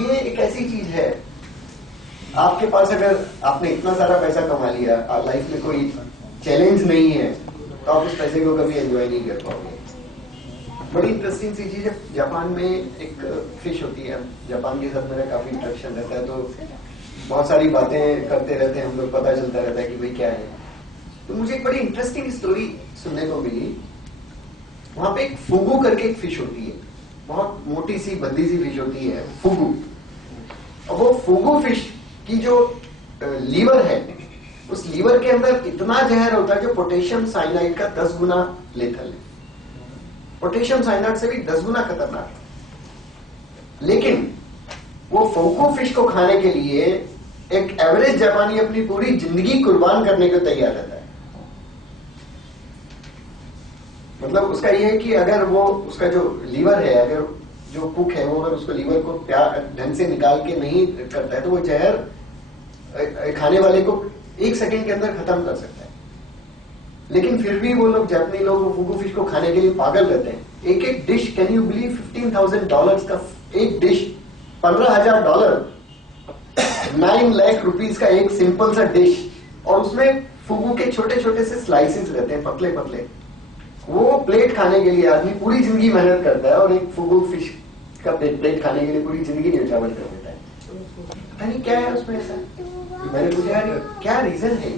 ये एक ऐसी चीज है, आपके पास अगर आपने इतना सारा पैसा कमा लिया, लाइफ में कोई चैलेंज नहीं है, तो आप उस पैसे को कभी एंजॉय नहीं कर पाओगे। बड़ी इंटरेस्टिंग सी चीज है, जापान में एक फिश होती है, जापान के साथ मेरा काफी इंटरेक्शन रहता है, तो बहुत सारी बातें करते रहते हैं हम लोग, पता चलता रहता है कि भाई क्या है। तो मुझे एक बड़ी इंटरेस्टिंग स्टोरी सुनने को मिली। वहां पे एक फुगू करके एक फिश होती है, बहुत मोटी सी बंदी सी फिश होती है, फुगू। और वो फुगू फिश की जो लीवर है, उस लीवर के अंदर इतना जहर होता है जो पोटेशियम साइनाइड का 10 गुना लेथल है। पोटेशियम साइनाइड से भी 10 गुना खतरनाक है। लेकिन वो फुगू फिश को खाने के लिए एक एवरेज जापानी अपनी पूरी जिंदगी कुर्बान करने को तैयार रहता है। मतलब उसका ये है कि अगर वो उसका जो लीवर है, अगर जो कुक है वो अगर उसको लीवर को ढंग से निकाल के नहीं करता है तो वो जहर खाने वाले को 1 सेकंड के अंदर खत्म कर सकता है। लेकिन फिर भी वो लोग, जापानी लोग, वो फुगू फिश को खाने के लिए पागल रहते हैं। एक एक डिश, कैन यू बिलीव, $15,000 का एक डिश, $15,000, 9 लाख रुपीज का एक सिंपल सा डिश, और उसमें फुगू के छोटे छोटे से स्लाइसेस रहते हैं, पतले पतले। वो प्लेट खाने के लिए आदमी पूरी जिंदगी मेहनत करता है, और एक फुगू फिश का प्लेट खाने के लिए पूरी जिंदगी न्योछावर कर देता है। पता नहीं क्या है उसमें ऐसा। मैंने पूछा यार क्या रीजन है।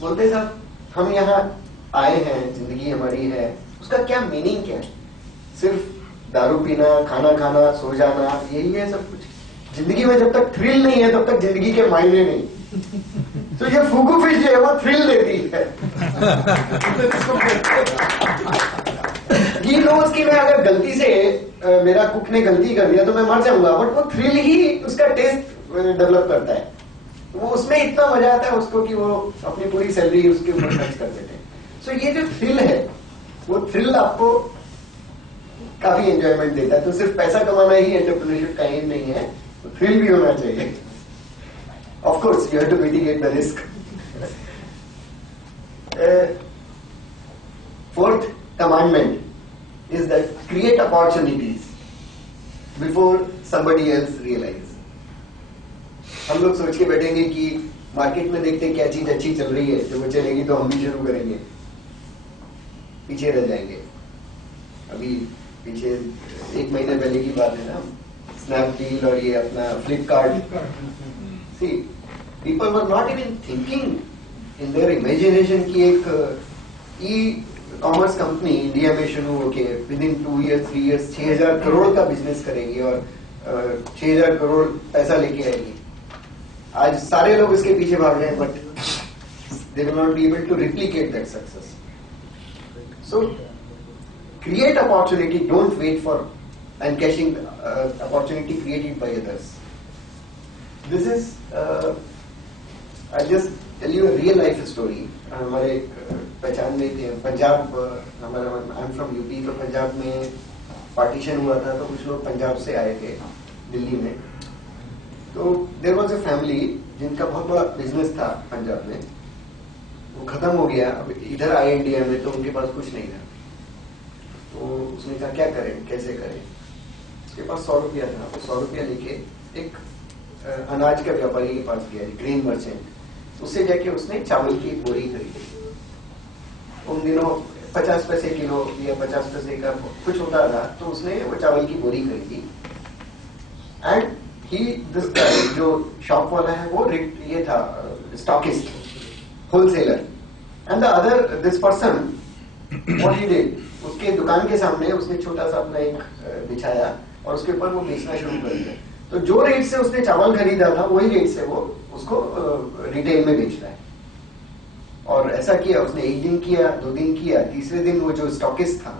बोलते साहब हम यहाँ आए हैं, जिंदगी हमारी है, उसका क्या मीनिंग क्या है? सिर्फ दारू पीना, खाना खाना, सो जाना, यही है सब कुछ। जिंदगी में जब तक थ्रिल नहीं है तब तक जिंदगी के मायने नहीं। तो ये फुगू फिश जो है वो थ्रिल देती है। ही नोज कि मैं अगर गलती से मेरा कुक ने गलती कर दिया तो मैं मर जाऊंगा, बट वो थ्रिल ही उसका टेस्ट डेवलप करता है। वो उसमें इतना मजा आता है उसको कि वो अपनी पूरी सैलरी उसके ऊपर खर्च कर देते हैं। सो ये जो थ्रिल है, वो थ्रिल आपको काफी एंजॉयमेंट देता है। तो सिर्फ पैसा कमाना ही एंटरप्रेन्योरशिप का एम नहीं है, तो थ्रिल भी होना चाहिए। Of course you have to mitigate the risk. Fourth commandment is that create opportunities before somebody else realize। हम लोग सोच के बैठेंगे कि मार्केट में देखते क्या चीज अच्छी चल रही है, जब वो चलेगी तो हम भी शुरू करेंगे, पीछे रह जाएंगे। अभी पीछे 1 महीने पहले की बात है ना, स्नैपडील और ये अपना Flipkart. See people were not even thinking in their imagination की एक ई कॉमर्स कंपनी इंडिया में शुरू होके with in 2 years 3 years 6,000 crore का बिजनेस करेगी और 6,000 करोड़ पैसा लेके आएगी। आज सारे लोग इसके पीछे भाग रहे हैं, but they will not be able to replicate that success. So create opportunity, don't wait for and cashing opportunity created by others. This is I'll just tell you a real life story। हमारे पहचान में थे, पंजाब, हमारा I am from UP, तो पंजाब में partition हुआ था, तो कुछ लोग पंजाब से आए थे दिल्ली में। तो देयर वाज अ फैमिली जिनका बहुत बड़ा बिजनेस था पंजाब में, वो खत्म हो गया। अब इधर आए इंडिया में तो उनके पास कुछ नहीं था। तो उसने कहा क्या करें, कैसे करें। उसके पास 100 रुपया था, तो 100 रुपया लेके एक अनाज का व्यापारी के पास गया, ग्रेन मर्चेंट। उससे जाके उसने चावल की एक बोरी खरीदी। उन दिनों 50 पैसे किलो या 50 पैसे का कुछ होता था, तो उसने वो चावल की बोरी खरीदी। एंड ही दिस जो शॉप वाला है वो ये था stockist, wholesaler. And the other this person what he did, उसके दुकान के सामने उसने छोटा सा अपना एक बिछाया और उसके ऊपर वो बेचना शुरू कर दिया। तो जो रेट से उसने चावल खरीदा था वही रेट से वो उसको रिटेल में बेच रहा है। और ऐसा किया उसने, 1 दिन किया, 2 दिन किया, तीसरे दिन वो जो स्टॉकिस्ट था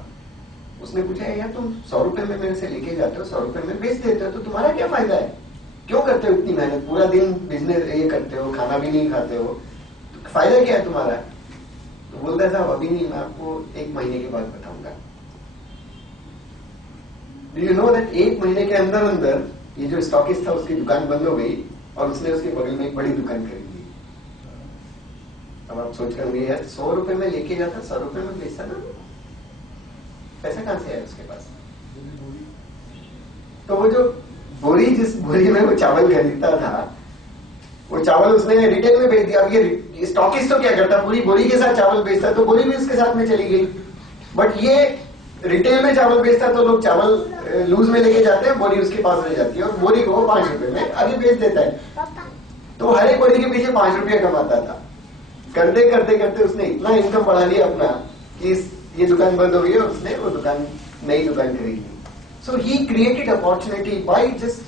उसने पूछा यार तुम 100 रुपए में मेरे से लेके जाते हो, 100 रुपए में बेच देते हो, तो तुम्हारा क्या फायदा है, क्यों करते हो इतनी मेहनत, पूरा दिन बिजनेस ये करते हो, खाना भी नहीं खाते हो, तो फायदा क्या है तुम्हारा। तो बोलता था अभी नहीं, मैं आपको 1 महीने के बाद बताऊंगा। डू यू नो दैट 1 महीने के अंदर अंदर ये जो स्टॉकिस्ट था उसकी दुकान बंद हो गई और उसने उसके बगल में एक बड़ी दुकान खरीद ली। अब आप सोच कर यार 100 रुपए में लेके जाता, 100 रुपए में बेचता ना, पैसा कहां से आया उसके पास। तो वो जो बोरी, जिस बोरी में वो चावल खरीदता था, वो चावल उसने रिटेल में बेच दिया। अब ये स्टॉकिस्ट तो क्या करता, पूरी बोरी के साथ चावल बेचता, तो बोरी भी उसके साथ में चली गई। बट ये रिटेल में चावल बेचता, तो लोग चावल लूज में लेके जाते हैं, बोरी उसके पास रह जाती है और बोरी को 5 रुपए में आगे बेच देता है। तो हर एक बोरी के पीछे 5 रुपये कमाता था। करते करते करते उसने इतना इनकम बढ़ा लिया अपना कि ये दुकान बंद हो गई और उसने वो दुकान, नई दुकान खरीद ली। So he created opportunity by just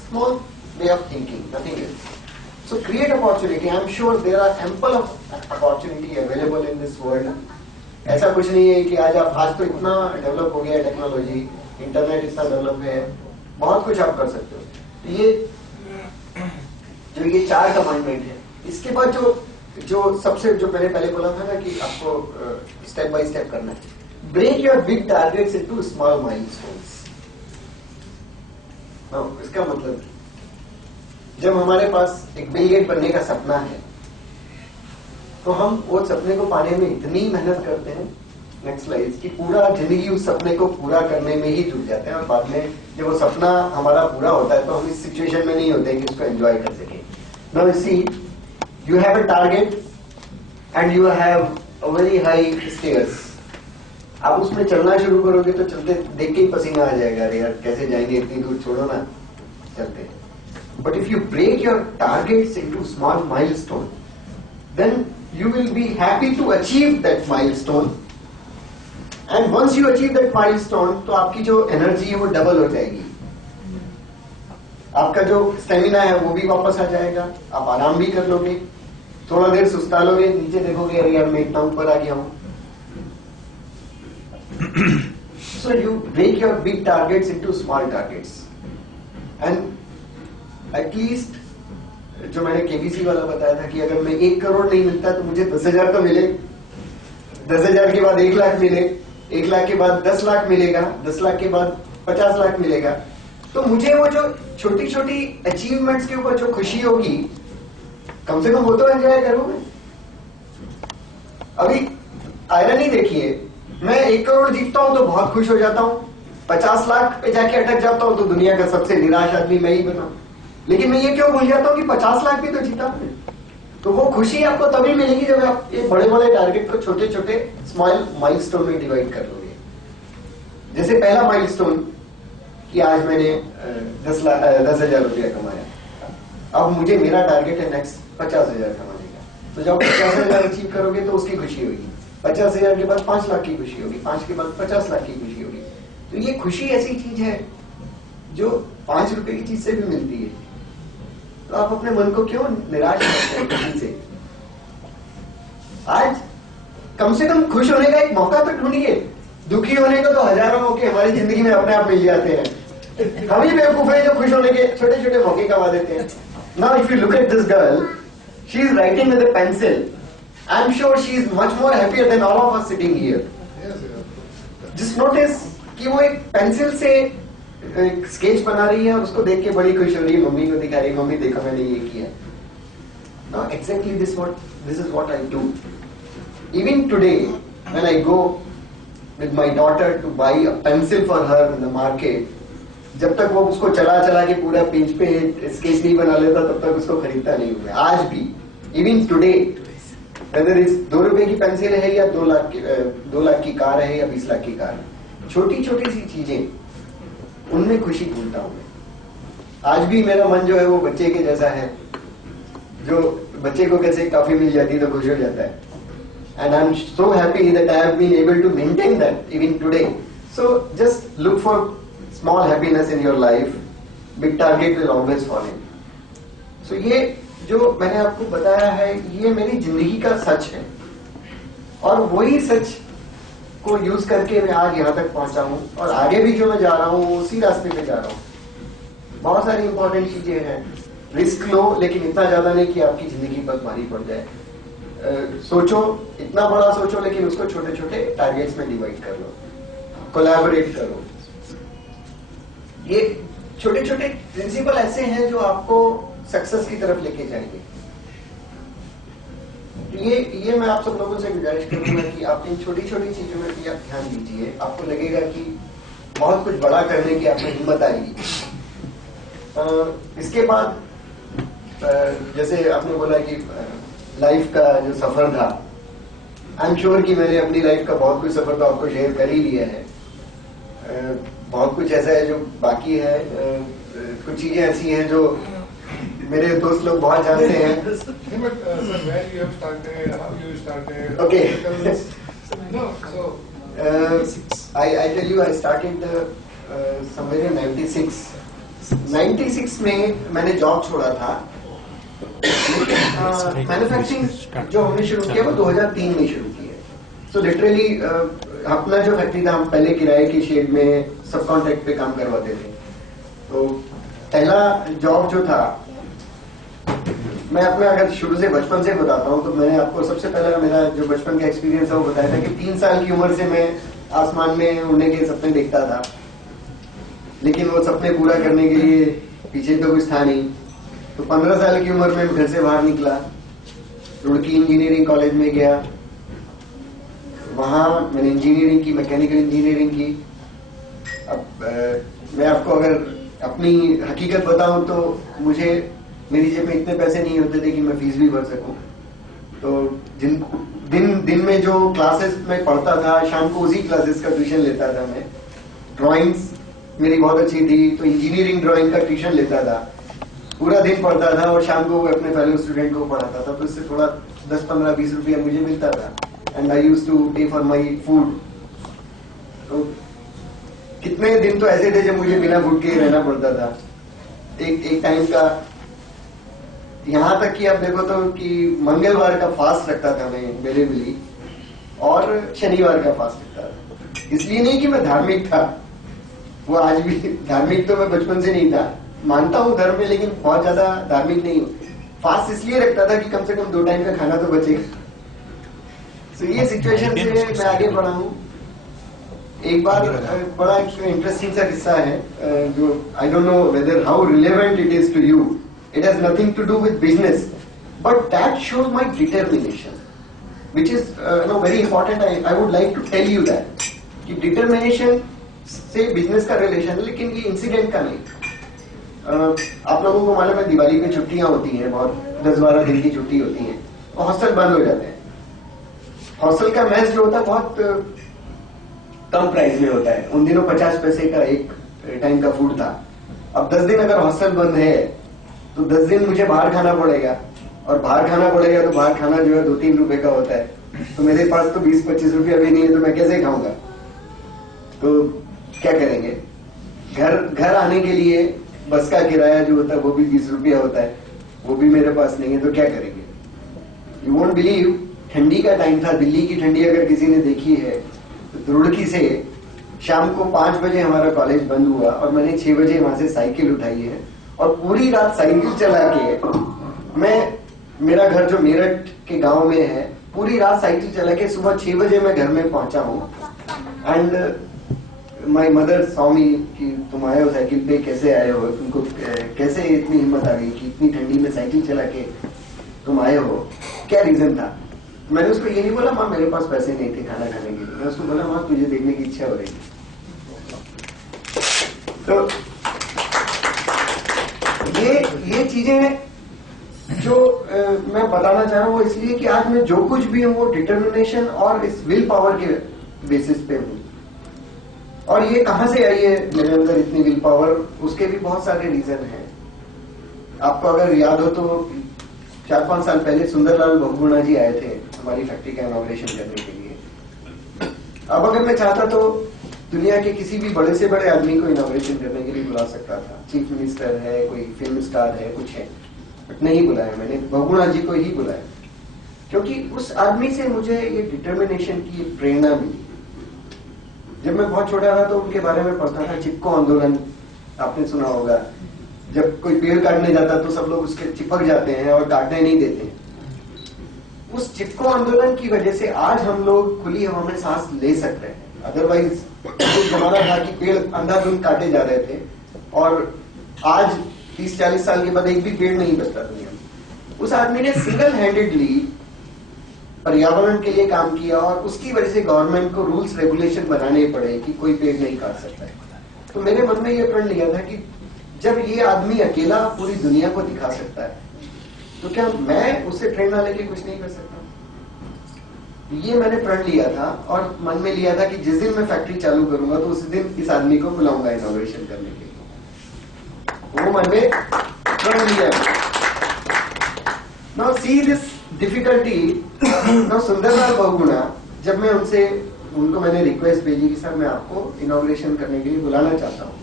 small way of thinking, nothing else. So create opportunity. I am sure there are ample of opportunity available in this world. ऐसा कुछ नहीं है कि आज तो इतना डेवलप हो गया है टेक्नोलॉजी, इंटरनेट इतना डेवलप है, बहुत कुछ आप कर सकते हो। ये 4 कमांडमेंट है। इसके बाद जो सबसे जो मैंने पहले बोला था ना कि आपको स्टेप बाय स्टेप करना है। Break your big targets into small milestones. इसका मतलब जब हमारे पास एक बिल गेट बनने का सपना है, तो हम वो सपने को पाने में इतनी मेहनत करते हैं, नेक्स्ट स्लाइड, कि पूरा जिंदगी उस सपने को पूरा करने में ही जुट जाते हैं। और बाद में जब वो सपना हमारा पूरा होता है तो हम इस सिचुएशन में नहीं होते कि उसको एंजॉय कर सके। Now see, you have a target and you have a very high stairs. आप उसमें चलना शुरू करोगे तो चलते देख के ही पसीना आ जाएगा, अरे यार कैसे जाएंगे, इतनी दूर, छोड़ो ना, चलते। But if you break your targets into small milestone, then you will be happy to achieve that milestone. And once you achieve that milestone, तो आपकी जो एनर्जी है वो डबल हो जाएगी, आपका जो स्टेमिना है वो भी वापस आ जाएगा, आप आराम भी कर लोगे, थोड़ा देर सुस्ता लोगे, नीचे देखोगे अरे यार मैं इतना ऊपर आ गया हूं। So you break your big targets into small targets, and at least जो मैंने केबीसी वाला बताया था कि अगर मैं 1 करोड़ नहीं मिलता तो मुझे 10,000 तो मिले, 10,000 के बाद 1 लाख मिले, 1 लाख के बाद 10 लाख मिलेगा, 10 लाख के बाद 50 लाख मिलेगा, तो मुझे वो जो छोटी छोटी अचीवमेंट्स के ऊपर जो खुशी होगी, कम से कम वो तो एंजॉय करूं मैं। अभी आयरनी देखिए, मैं 1 करोड़ जीतता हूं तो बहुत खुश हो जाता हूं, 50 लाख पे जाके अटक जाता हूं तो दुनिया का सबसे निराश आदमी मैं ही बना। लेकिन मैं ये क्यों भूल जाता हूं कि 50 लाख भी तो जीता हूं। तो वो खुशी आपको तभी मिलेगी जब आप ये बड़े बड़े टारगेट को छोटे छोटे स्मॉल माइलस्टोन में डिवाइड कर लोगे। जैसे पहला माइलस्टोन कि आज मैंने 10,000 रुपया कमाया, अब मुझे मेरा टारगेट है नेक्स्ट 50,000 कमाने का। तो जब 50,000 अचीव करोगे तो उसकी खुशी होगी, 50,000 के बाद 5 लाख की खुशी होगी, 5 के बाद 50 लाख की खुशी होगी। तो ये खुशी ऐसी चीज है जो 5 रुपए की चीज से भी मिलती है। तो आप अपने मन को क्यों निराश करते हैं खुशी से? आज कम से कम खुश होने का एक मौका तो ढूंढिए। दुखी होने को तो हजारों मौके हमारी जिंदगी में अपने आप मिल जाते हैं। हम ही बेवकूफ हैं जो खुश होने के छोटे छोटे मौके कमा देते हैं। Now if you look at this girl, she is writing with a pencil. I am sure she is much more happier than all of us sitting here. Just notice कि वो एक पेंसिल से एक स्केच बना रही है और उसको देख के बड़ी खुश हो रही है, मम्मी को दिखा रही है, मम्मी देखो मैंने ये किया। Now exactly this is what I do. Even today when I go with my daughter to buy a pencil for her in the market, जब तक वो उसको चला चला के पूरा पेज पे स्केच नहीं बना लेता तब तक उसको खरीदता नहीं हुआ। आज भी इवन टुडे whether it's 2 रुपए की पेंसिल है या 2 लाख की कार है या 20 लाख की कार है, छोटी छोटी सी चीजें उनमें खुशी ढूंढता हूं मैं। आज भी मेरा मन जो है वो बच्चे के जैसा है, जो बच्चे को कैसे टॉफी मिल जाती है तो खुश हो जाता है। And I am so happy that I have been able to maintain that even today. So just look for small happiness in your life, big target will always follow. So ये जो मैंने आपको बताया है ये मेरी जिंदगी का सच है, और वही सच को यूज करके मैं आज यहां तक पहुंचा हूं, और आगे भी जो मैं जा रहा हूं उसी रास्ते पे जा रहा हूं। बहुत सारी इंपॉर्टेंट चीजें हैं। रिस्क लो, लेकिन इतना ज्यादा नहीं कि आपकी जिंदगी पर भारी पड़ जाए। सोचो, इतना बड़ा सोचो, लेकिन उसको छोटे छोटे टारगेट्स में डिवाइड कर लो, कोलैबोरेट करो। ये छोटे छोटे प्रिंसिपल ऐसे हैं जो आपको सक्सेस की तरफ लेके जाएंगे। ये मैं आप सब लोगों से गुजारिश करूंगा कि आप इन छोटी छोटी चीजों में भी आप ध्यान दीजिए। आपको लगेगा कि बहुत कुछ बड़ा करने की आप में हिम्मत आएगी। इसके बाद जैसे आपने बोला कि लाइफ का जो सफर था, आई एम श्योर कि मैंने अपनी लाइफ का बहुत कुछ सफर तो आपको शेयर कर ही लिया है। बहुत कुछ ऐसा है जो बाकी है, कुछ चीजें ऐसी हैं जो मेरे दोस्त लोग बहुत जानते हैं। Okay, I tell you, I started somewhere in 96. 96 में मैंने जॉब छोड़ा था। मैन्युफैक्चरिंग जो हमने शुरू किया वो 2003 में शुरू की है। सो लिटरली अपना जो फैक्ट्री था, हम पहले किराए की शेड में सब कॉन्ट्रैक्ट पे काम करवाते थे। तो पहला जॉब जो था, मैं अपना अगर शुरू से बचपन से बताता हूँ तो मैंने आपको सबसे पहला मेरा जो बचपन का एक्सपीरियंस है वो बताया था कि 3 साल की उम्र से मैं आसमान में उड़ने के सपने देखता था, लेकिन वो सपने पूरा करने के लिए पीछे तो कुछ था नहीं। तो 15 साल की उम्र में घर से बाहर निकला, रुड़की इंजीनियरिंग कॉलेज में गया, वहां मैंने इंजीनियरिंग की, मैकेनिकल इंजीनियरिंग की। अब मैं आपको अगर अपनी हकीकत बताऊं तो मुझे मेरी जेब में इतने पैसे नहीं होते थे कि मैं फीस भी भर सकूं। तो दिन में जो क्लासेस में पढ़ता था, शाम को उसी क्लासेस का ट्यूशन लेता था मैं। ड्राइंग्स मेरी बहुत अच्छी थी तो इंजीनियरिंग ड्राइंग का ट्यूशन लेता था, पूरा दिन पढ़ता था और शाम को अपने फेलो स्टूडेंट को पढ़ाता था। तो इससे थोड़ा 10, 15, 20 रुपया मुझे मिलता था, एंड आई यूज्ड टू पे फॉर माई फूड। तो कितने दिन तो ऐसे थे जब मुझे बिना फूड के रहना पड़ता था। एक टाइम का, यहाँ तक कि आप देखो तो कि मंगलवार का फास्ट रखता था मैं मेरे लिए, और शनिवार का फास्ट रखता था। इसलिए नहीं कि मैं धार्मिक था, वो आज भी धार्मिक तो मैं बचपन से नहीं था, मानता हूँ धर्म में, लेकिन बहुत ज्यादा धार्मिक नहीं हूँ। फास्ट इसलिए रखता था कि कम से कम 2 टाइम का खाना तो बचेगा। तो ये सिचुएशन से मैं आगे बढ़ा हूँ। एक बार बड़ा इंटरेस्टिंग सा किस्सा है जो I don't know whether how relevant it is to you. It has nothing to do with business, but that shows my determination, which is very important. I would like to tell you that कि determination से business का relation है, लेकिन ये incident का नहीं। आप लोगों को मालूम है दिवाली पे छुट्टियां होती हैं, बहुत 10-12 दिन की छुट्टी होती हैं और हॉस्टल बंद हो जाते हैं। हॉस्टल का मेस जो होता है बहुत कम प्राइस में होता है। उन दिनों 50 पैसे का एक टाइम का फूड था। अब 10 दिन अगर हॉस्टल बंद है तो 10 दिन मुझे बाहर खाना पड़ेगा, और बाहर खाना पड़ेगा तो बाहर खाना जो है 2-3 रुपए का होता है। तो मेरे पास तो 20-25 रुपया भी नहीं है, तो मैं कैसे खाऊंगा? तो क्या करेंगे? घर आने के लिए बस का किराया जो होता है वो भी 20 रुपया होता है, वो भी मेरे पास नहीं है। तो क्या करेंगे? यू वोंट बिलीव, ठंडी का टाइम था, दिल्ली की ठंडी अगर किसी ने देखी है तो रुड़की से शाम को 5 बजे हमारा कॉलेज बंद हुआ और मैंने 6 बजे वहां से साइकिल उठाई है और पूरी रात साइकिल चला के मेरा घर जो मेरठ के गांव में है, पूरी रात साइकिल चला के सुबह 6 बजे मैं घर में पहुंचा हूँ। And my mother saw me कि तुम आए हो साइकिल पे, कैसे आए हो, तुमको कैसे इतनी हिम्मत आ गई कि इतनी ठंडी में साइकिल चला के तुम आए हो, क्या रीजन था? मैंने उसको ये नहीं बोला माँ मेरे पास पैसे नहीं थे खाना खाने के लिए, मैं उसको बोला माँ तुझे देखने की इच्छा हो रही थी। तो ये चीजें जो मैं बताना चाह रहा हूँ वो इसलिए कि आज मैं जो कुछ भी हूँ वो डिटर्मिनेशन और इस विल पावर के बेसिस पे हूँ। और ये कहां से आई है मेरे अंदर इतनी विल पावर, उसके भी बहुत सारे रीजन हैं। आपको अगर याद हो तो 4-5 साल पहले सुंदरलाल बहुगुणा जी आए थे हमारी फैक्ट्री का इनॉग्रेशन करने के लिए। अब अगर मैं चाहता तो दुनिया के किसी भी बड़े से बड़े आदमी को इनॉग्रेशन करने के लिए बुला सकता था। चीफ मिनिस्टर है, कोई फिल्म स्टार है, कुछ है, बट नहीं बुलाया मैंने, बहुगुणा जी को ही बुलाया, क्योंकि उस आदमी से मुझे ये डिटर्मिनेशन की प्रेरणा मिली। जब मैं बहुत छोटा था तो उनके बारे में पढ़ता था, चिपको आंदोलन आपने सुना होगा। जब कोई पेड़ काटने जाता तो सब लोग उसके चिपक जाते हैं और काटने नहीं देते। उस चिपको आंदोलन की वजह से आज हम लोग खुली हवा में सांस ले सकते हैं। अदरवाइज कुछ जमाना था कि पेड़ अंधाधुंध काटे जा रहे थे और आज 30-40 साल के बाद एक भी पेड़ नहीं बचता दुनिया में। उस आदमी ने सिंगल हैंडेडली पर्यावरण के लिए काम किया और उसकी वजह से गवर्नमेंट को रूल्स रेगुलेशन बनाने पड़े कि कोई पेड़ नहीं काट सकता है। तो मेरे मन में यह प्रण लिया था कि जब ये आदमी अकेला पूरी दुनिया को दिखा सकता है, तो क्या मैं उससे प्रेरणा लेके कुछ नहीं कर सकता? ये मैंने प्रण लिया था और मन में लिया था कि जिस दिन मैं फैक्ट्री चालू करूंगा तो उस दिन इस आदमी को बुलाऊंगा इनॉग्रेशन करने के लिए। वो मन में प्रण लिया। Now see this difficulty. Now Sundarlal Bahuguna, जब मैं उनको मैंने रिक्वेस्ट भेजी कि सर मैं आपको इनॉग्रेशन करने के लिए बुलाना चाहता हूँ,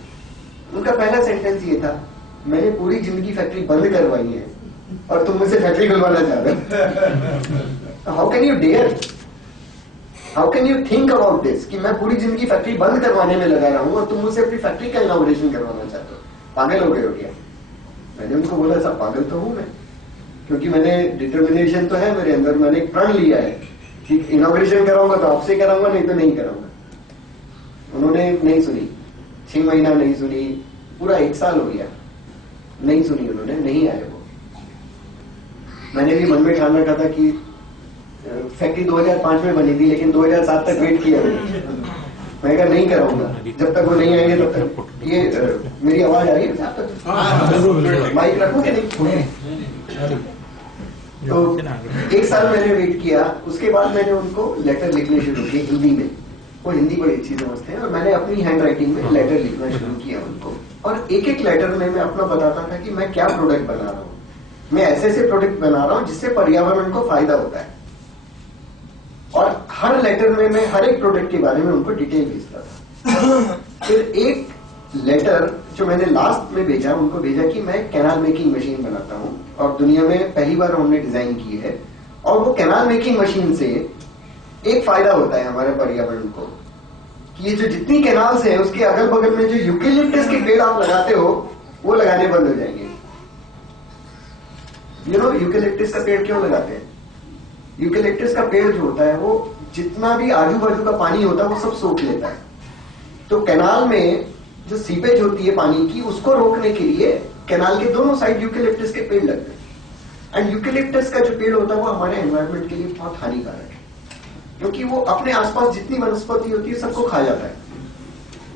उनका पहला सेंटेंस ये था, मैंने पूरी जिंदगी फैक्ट्री बंद करवाई है और तुम मुझसे फैक्ट्री खुलवाना चाह रहे हो। How can you dare, how can you think about this कि मैं पूरी जिंदगी फैक्ट्री बंद करवाने में लगा रहा हूं और तुम मुझसे अपनी फैक्ट्री का इनॉग्रेशन करवाना चाहते हो? पागल हो गए हो क्या? मैंने उनको बोला सब पागल तो हूं मैं, क्योंकि मैंने डिटर्मिनेशन तो है मेरे अंदर, मैंने एक प्रण लिया है कि इनॉग्रेशन कराऊंगा तो आपसे कराऊंगा, नहीं तो नहीं कराऊंगा। उन्होंने नहीं सुनी, 6 महीना नहीं सुनी, पूरा 1 साल हो गया नहीं सुनी उन्होंने, नहीं आए वो। मैंने भी मन में ठान रखा था कि फैक्ट्री 2005 में बनी थी, लेकिन 2007 तक वेट किया मैं कहा नहीं कराऊंगा जब तक वो नहीं आएंगे तब तक। ये मेरी आवाज आ रही है आप तक? माइक रखूं कि नहीं? तो 1 साल मैंने वेट किया, उसके बाद मैंने उनको लेटर लिखने शुरू किए हिंदी में। वो हिंदी बड़ी अच्छी समझते हैं और मैंने अपनी हैंड राइटिंग में लेटर लिखना शुरू किया उनको, और एक एक लेटर में मैं अपना बताता था कि मैं क्या प्रोडक्ट बना रहा हूँ। मैं ऐसे प्रोडक्ट बना रहा हूँ जिससे पर्यावरण को फायदा होता है, और हर लेटर में मैं हर एक प्रोडक्ट के बारे में उनको डिटेल भेजता था। फिर एक लेटर जो मैंने लास्ट में भेजा, उनको भेजा कि मैं कैनाल मेकिंग मशीन बनाता हूँ और दुनिया में पहली बार हमने डिजाइन की है, और वो कैनाल मेकिंग मशीन से एक फायदा होता है हमारे पर्यावरण को कि ये जो जितनी कैनाल्स हैं उसके अगल बगल में जो यूकेलिप्टस के पेड़ आप लगाते हो वो लगाने बंद हो जाएंगे। यू नो यूकेलिप्टस का पेड़ क्यों लगाते हैं? यूकेलिप्टस का पेड़ जो होता है वो जितना भी आजू बाजू का पानी होता है वो सब सोख लेता है। तो कैनाल में जो सीपेज होती है पानी की, उसको रोकने के लिए कैनाल के दोनों साइड यूकेलिप्टस के पेड़ लगते हैं। एंड यूकेलिप्टस का जो पेड़ होता है वो हमारे एनवायरमेंट के लिए बहुत हानिकारक है, क्योंकि वो अपने आसपास जितनी वनस्पति होती है सबको खा जाता है,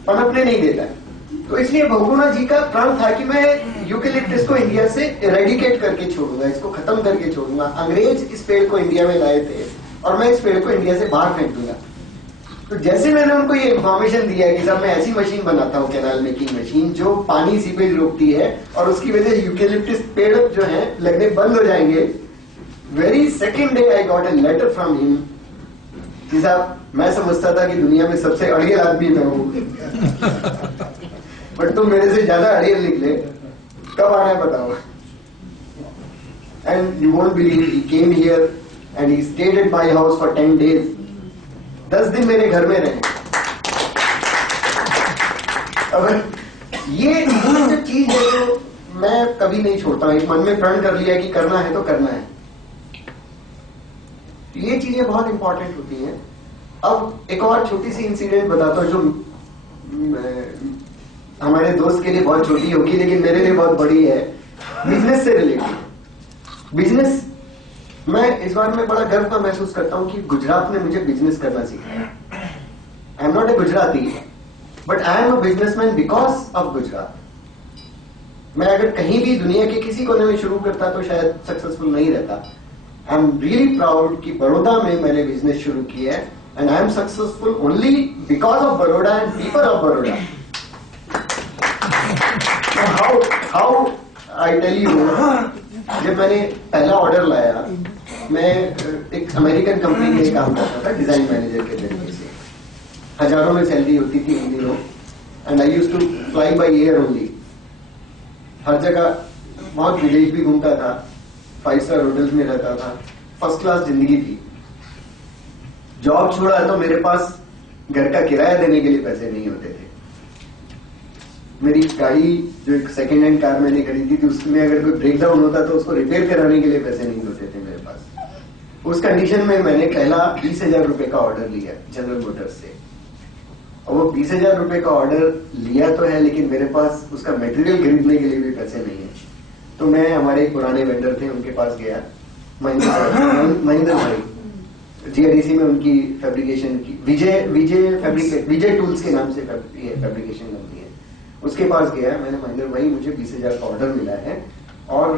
पनपने नहीं देता है। तो इसलिए बहुगुणा जी का प्रण था कि मैं यूकेलिप्टस को इंडिया से इरेडिकेट करके छोड़ूंगा, इसको खत्म करके छोड़ूंगा। अंग्रेज इस पेड़ को इंडिया में लाए थे और मैं इस पेड़ को इंडिया से बाहर फेंक दूंगा। तो जैसे मैंने उनको ये इन्फॉर्मेशन दिया कि साहब मैं ऐसी मशीन बनाता हूँ, कैनाल मेकिंग मशीन, जो पानी सीपेज रोकती है और उसकी वजह से यूकेलिप्टस पेड़ जो है लगने बंद हो जाएंगे, very second day I got a letter from him कि साहब मैं समझता था कि दुनिया में सबसे अड़ियल आदमी मैं हूं, बट तुम मेरे से ज्यादा अड़ियल निकले, कब आना है बताओ। And you won't believe, he came here and he stayed at my house for 10 days। 10 दिन मेरे घर में रहे। अब ये जो चीज है जो मैं कभी नहीं छोड़ता हूं, मन में प्रण कर लिया कि करना है तो करना है। ये चीजें बहुत इंपॉर्टेंट होती हैं। अब एक और छोटी सी इंसिडेंट बताता हूं जो हमारे दोस्त के लिए बहुत छोटी होगी लेकिन मेरे लिए बहुत बड़ी है, बिजनेस से रिलेटेड। बिजनेस, मैं इस बार में बड़ा गर्व का महसूस करता हूं कि गुजरात ने मुझे बिजनेस करना सिखाया। I am not a Gujarati, but I am a businessman because of Gujarat. मैं अगर कहीं भी दुनिया के किसी कोने में शुरू करता तो शायद सक्सेसफुल नहीं रहता। आई एम रियली प्राउड कि बड़ौदा में मैंने बिजनेस शुरू किया है, and I am successful only because of Baroda and people of Baroda. How I tell you, जब मैंने पहला ऑर्डर लाया, मैं एक अमेरिकन कंपनी में काम करता था डिजाइन मैनेजर के तरीके से। हजारों में सैलरी होती थी उन दिनों, and I used to fly by air only. हर जगह बहुत विलेज भी घूमता था, 5 स्टार होटल्स में रहता था, फर्स्ट क्लास जिंदगी थी। जॉब छोड़ा तो मेरे पास घर का किराया देने के लिए पैसे नहीं होते थे। मेरी गाड़ी जो एक सेकेंड हैंड कार मैंने खरीदी थी, उसमें अगर कोई ब्रेकडाउन होता तो उसको रिपेयर कराने के लिए पैसे नहीं होते थे मेरे पास। उस कंडीशन में मैंने पहला 20,000 रुपए का ऑर्डर लिया जनरल मोटर्स से, और वो 20,000 रुपए का ऑर्डर लिया तो है लेकिन मेरे पास उसका मटेरियल खरीदने के लिए भी पैसे नहीं है। तो मैं हमारे पुराने वेंडर थे उनके पास गया, महेंद्र भाई, जीआईडीसी में उनकी फैब्रिकेशन की विजय टूल्स के नाम से फैब्रिकेशन कंपनी है। उसके पास गया, मैंने महेंद्र भाई मुझे 20,000 का ऑर्डर मिला है और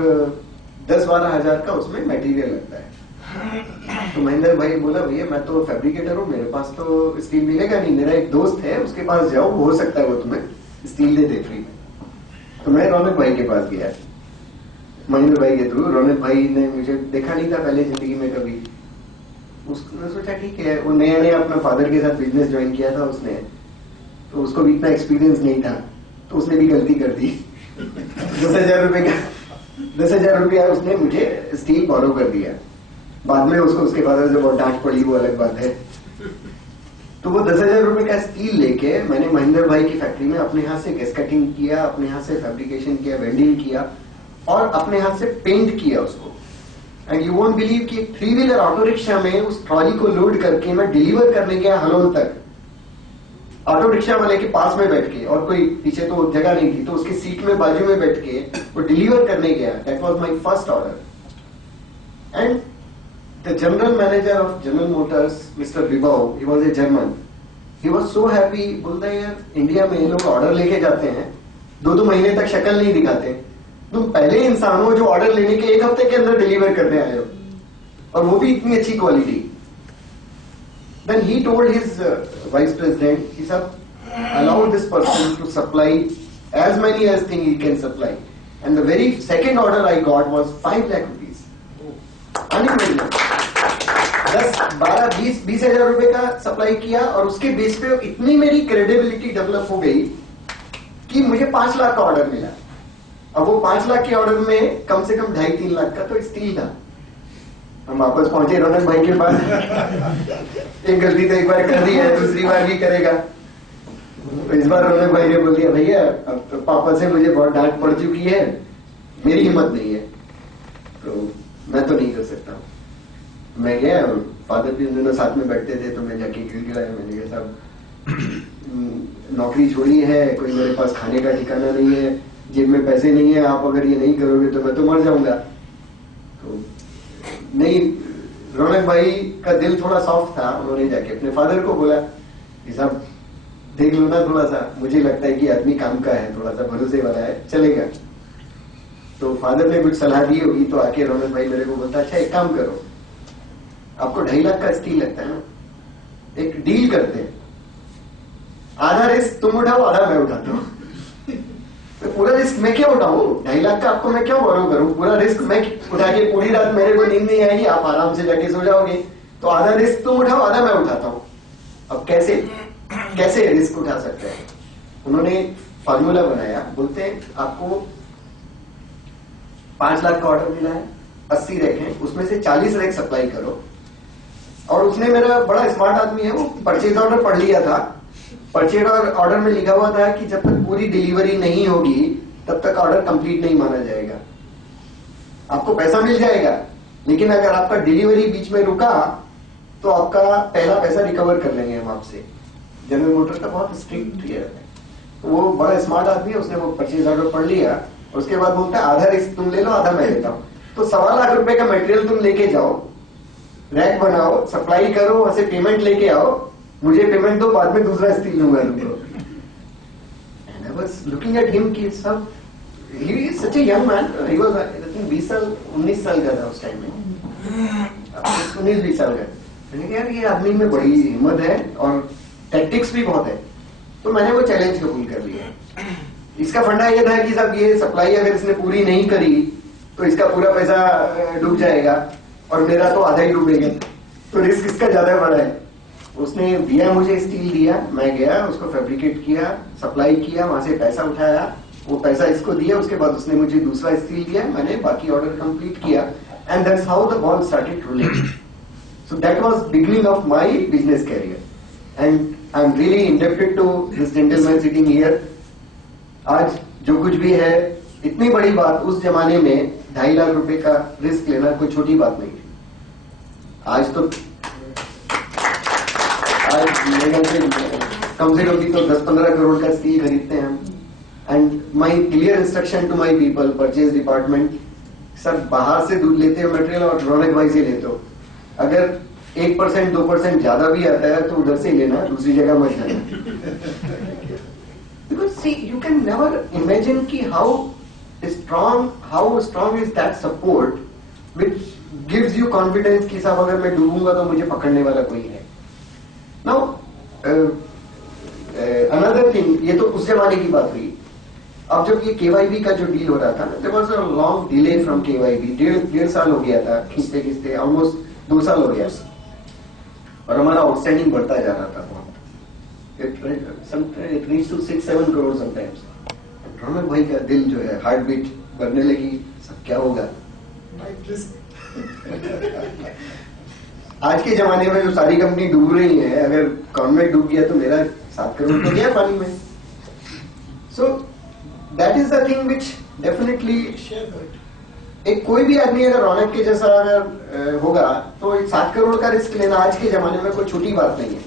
10-12 हजार का उसमें मटेरियल लगता है। तो महेंद्र भाई बोला भैया मैं तो फैब्रिकेटर हूँ, मेरे पास तो स्टील मिलेगा नहीं, मेरा एक दोस्त है उसके पास जाओ, हो सकता है वो तुम्हें स्टील दे दे फ्री में। तो मैं रौनक भाई के पास गया, महेंद्र भाई के थ्रू। रौनक भाई ने मुझे देखा नहीं था पहले जिंदगी में कभी, उसने सोचा ठीक है, वो नया नया अपना फादर के साथ बिजनेस ज्वाइन किया था उसने, तो उसको भी इतना एक्सपीरियंस नहीं था, तो उसने भी गलती कर दी। 10,000 रुपया उसने मुझे स्टील बॉरो कर दिया। बाद में उसको उसके फादर से बहुत डांट पड़ी, वो अलग बात है। तो वो 10,000 रुपए का स्टील लेके मैंने महेंद्र भाई की फैक्ट्री में अपने हाथ से गैस कटिंग किया, अपने हाथ से फैब्रिकेशन किया, वेल्डिंग किया और अपने हाथ से पेंट किया उसको। एंड यू वोंट बिलीव कि 3 व्हीलर ऑटो रिक्शा में उस ट्रॉली को लोड करके मैं डिलीवर करने गया हलोन तक, ऑटो रिक्शा वाले के पास में बैठ के, और कोई पीछे तो जगह नहीं थी तो उसकी सीट में बाजू में बैठ के वो डिलीवर करने गया। That was my first order. And the general manager of General Motors mister Vibhav, he was a German, he was so happy. बोलता है यार इंडिया में ये लोग ऑर्डर लेके जाते हैं 2-2 महीने तक शक्ल नहीं दिखाते, तुम पहले इंसान हो जो ऑर्डर लेने के 1 हफ्ते के अंदर डिलीवर करने आए हो, और वो भी इतनी अच्छी quality. Then he told his vice president, he said, allow this person to supply as many as thing he can supply. And the very second order I got was 5 lakh rupees. Unimaginable. 10-12-20,000 रुपए का supply किया और उसके base पे इतनी मेरी credibility develop हो गई कि मुझे 5 लाख का ऑर्डर मिला। अब वो 5 लाख के ऑर्डर में कम से कम 2.5-3 लाख का तो स्टील था। हम वापस पहुंचे रौनक भाई के पास। एक गलती तो एक बार कर दी है, दूसरी बार भी करेगा। तो इस बार रौनक भाई ने बोल दिया भैया अब तो पापा से मुझे बहुत डांट पड़ चुकी है, मेरी हिम्मत नहीं है, तो मैं तो नहीं कर सकता। मैं गया, फादर भी उन दोनों साथ में बैठते थे, तो मैं जाके गिड़गिड़ाया, मैंने कहा साहब नौकरी छोड़ी है, कोई मेरे पास खाने का ठिकाना नहीं है, जेब में पैसे नहीं है, आप अगर ये नहीं करोगे तो मैं तो मर जाऊंगा। तो नहीं, रौनक भाई का दिल थोड़ा सॉफ्ट था, उन्होंने जाके अपने फादर को बोला कि साहब देख लो ना थोड़ा सा, मुझे लगता है कि आदमी काम का है, थोड़ा सा भरोसे वाला है, चलेगा। तो फादर ने कुछ सलाह दी होगी, तो आके रौनक भाई मेरे को बोलता अच्छा एक काम करो, आपको 2.5 लाख का स्टील लगता है ना, एक डील करते हैं, आधा रिस्क तुम उठाओ आधा मैं उठाता हूँ। तो पूरा रिस्क मैं क्या उठाऊं, 2.5 लाख का आपको मैं क्यों बोरो करूं, पूरा रिस्क मैं उठा के पूरी रात मेरे को नींद नहीं आएगी, आप आराम से जाके सो जाओगे, तो आधा रिस्क तुम उठाओ आधा मैं उठाता हूं। अब कैसे रिस्क उठा सकते हैं, उन्होंने फॉर्मूला बनाया, बोलते हैं आपको 5 लाख का ऑर्डर मिला है, 80 रैक है, उसमें से 40 रैक सप्लाई करो। और उसने, मेरा बड़ा स्मार्ट आदमी है, वो परचेज ऑर्डर पढ़ लिया था। परचेज ऑर्डर में लिखा हुआ था कि जब तक पूरी डिलीवरी नहीं होगी तब तक ऑर्डर कंप्लीट नहीं माना जाएगा, आपको पैसा मिल जाएगा, लेकिन अगर आपका डिलीवरी बीच में रुका तो आपका पहला पैसा रिकवर कर लेंगे हम आपसे। जनरल मोटर्स का बहुत स्ट्रिक्ट है। तो वो बड़ा स्मार्ट आदमी है, उसने वो परचेज ऑर्डर पढ़ लिया, उसके बाद बोलता है आधा रिस्क तुम ले लो आधा मैं लेता हूं। तो 1.25 लाख रुपए का मटेरियल तुम लेके जाओ, रैक बनाओ, सप्लाई करो, वहां से पेमेंट लेके आओ, मुझे पेमेंट दो, बाद में दूसरा स्टील लूंगा तुमको। And I was looking at him कि सब, he is such a young man, he was I think 19 साल का था उस टाइम में, 19-20 साल का। मैंने कहा यार ये आदमी में बड़ी हिम्मत है और टैक्टिक्स भी बहुत है, तो मैंने वो चैलेंज कबूल कर लिया। इसका फंडा ये था कि साहब ये सप्लाई अगर इसने पूरी नहीं करी तो इसका पूरा पैसा डूब जाएगा और मेरा तो आधा ही डूबेगा, तो रिस्क इसका ज्यादा बड़ा है। उसने दिया, मुझे स्टील दिया, मैं गया उसको फैब्रिकेट किया, सप्लाई किया, वहां से पैसा उठाया, वो पैसा इसको दिया, उसके बाद उसने मुझे दूसरा स्टील दिया, मैंने बाकी ऑर्डर कंप्लीट किया, and that's how the ball started rolling. So that was beginning of my business career, and I am really indebted to this gentleman sitting here. आज जो कुछ भी है, इतनी बड़ी बात उस जमाने में 2.5 लाख रुपए का रिस्क लेना कोई छोटी बात नहीं थी। आज तो कम से कम भी तो 10-15 करोड़ का स्टील खरीदते हैं हम। And my clear instruction to my people, purchase department, sir बाहर से दूध लेते हो मटेरियल और रौनक भाई से लेते हो, अगर 1% 2% ज्यादा भी आता है तो उधर से लेना, दूसरी जगह मत जाना। Because see, you can never imagine कि how strong is that support which gives you confidence कि साहब अगर मैं डूबूंगा तो मुझे पकड़ने वाला कोई है. Now another thing, ये तो उस जमाने की बात हुई. अब जब ये KYB का जो डील हो रहा था, there was a long delay from KYB. डेढ़ साल हो गया था खींचते खींचते, almost 2 साल हो गया और हमारा आउटस्टैंडिंग बढ़ता जा रहा था बहुत. It reached to 6-7 crore sometimes. रौनक भाई का दिल जो है हार्ट बीट बढ़ने लगी. सब क्या होगा आज के जमाने में जो सारी कंपनी डूब रही है, अगर गवर्नमेंट डूब गया तो मेरा 7 करोड़ तो गया पानी में. So that is the thing which definitely एक कोई भी आदमी अगर रौनक के जैसा अगर होगा तो 7 करोड़ का रिस्क लेना आज के जमाने में कोई छोटी बात नहीं है.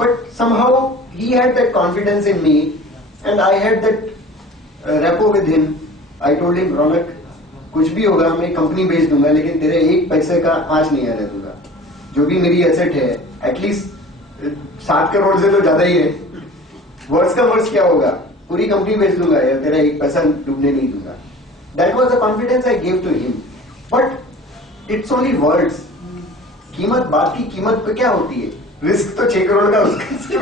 But somehow he had that confidence in me and I had that rapport with him. I told him, Raunak कुछ भी होगा मैं कंपनी बेच दूंगा लेकिन तेरे 1 पैसे का आंच नहीं आने दूंगा. जो भी मेरी एसेट है एटलीस्ट 7 करोड़ से तो ज्यादा ही है. वर्ष का वर्ष क्या होगा, पूरी कंपनी बेच दूंगा या तेरा 1 पैसा डूबने नहीं दूंगा. That was the confidence I give to him. But it's only words. कीमत, बात की कीमत पे क्या होती है, रिस्क तो 6 करोड़ का उसका.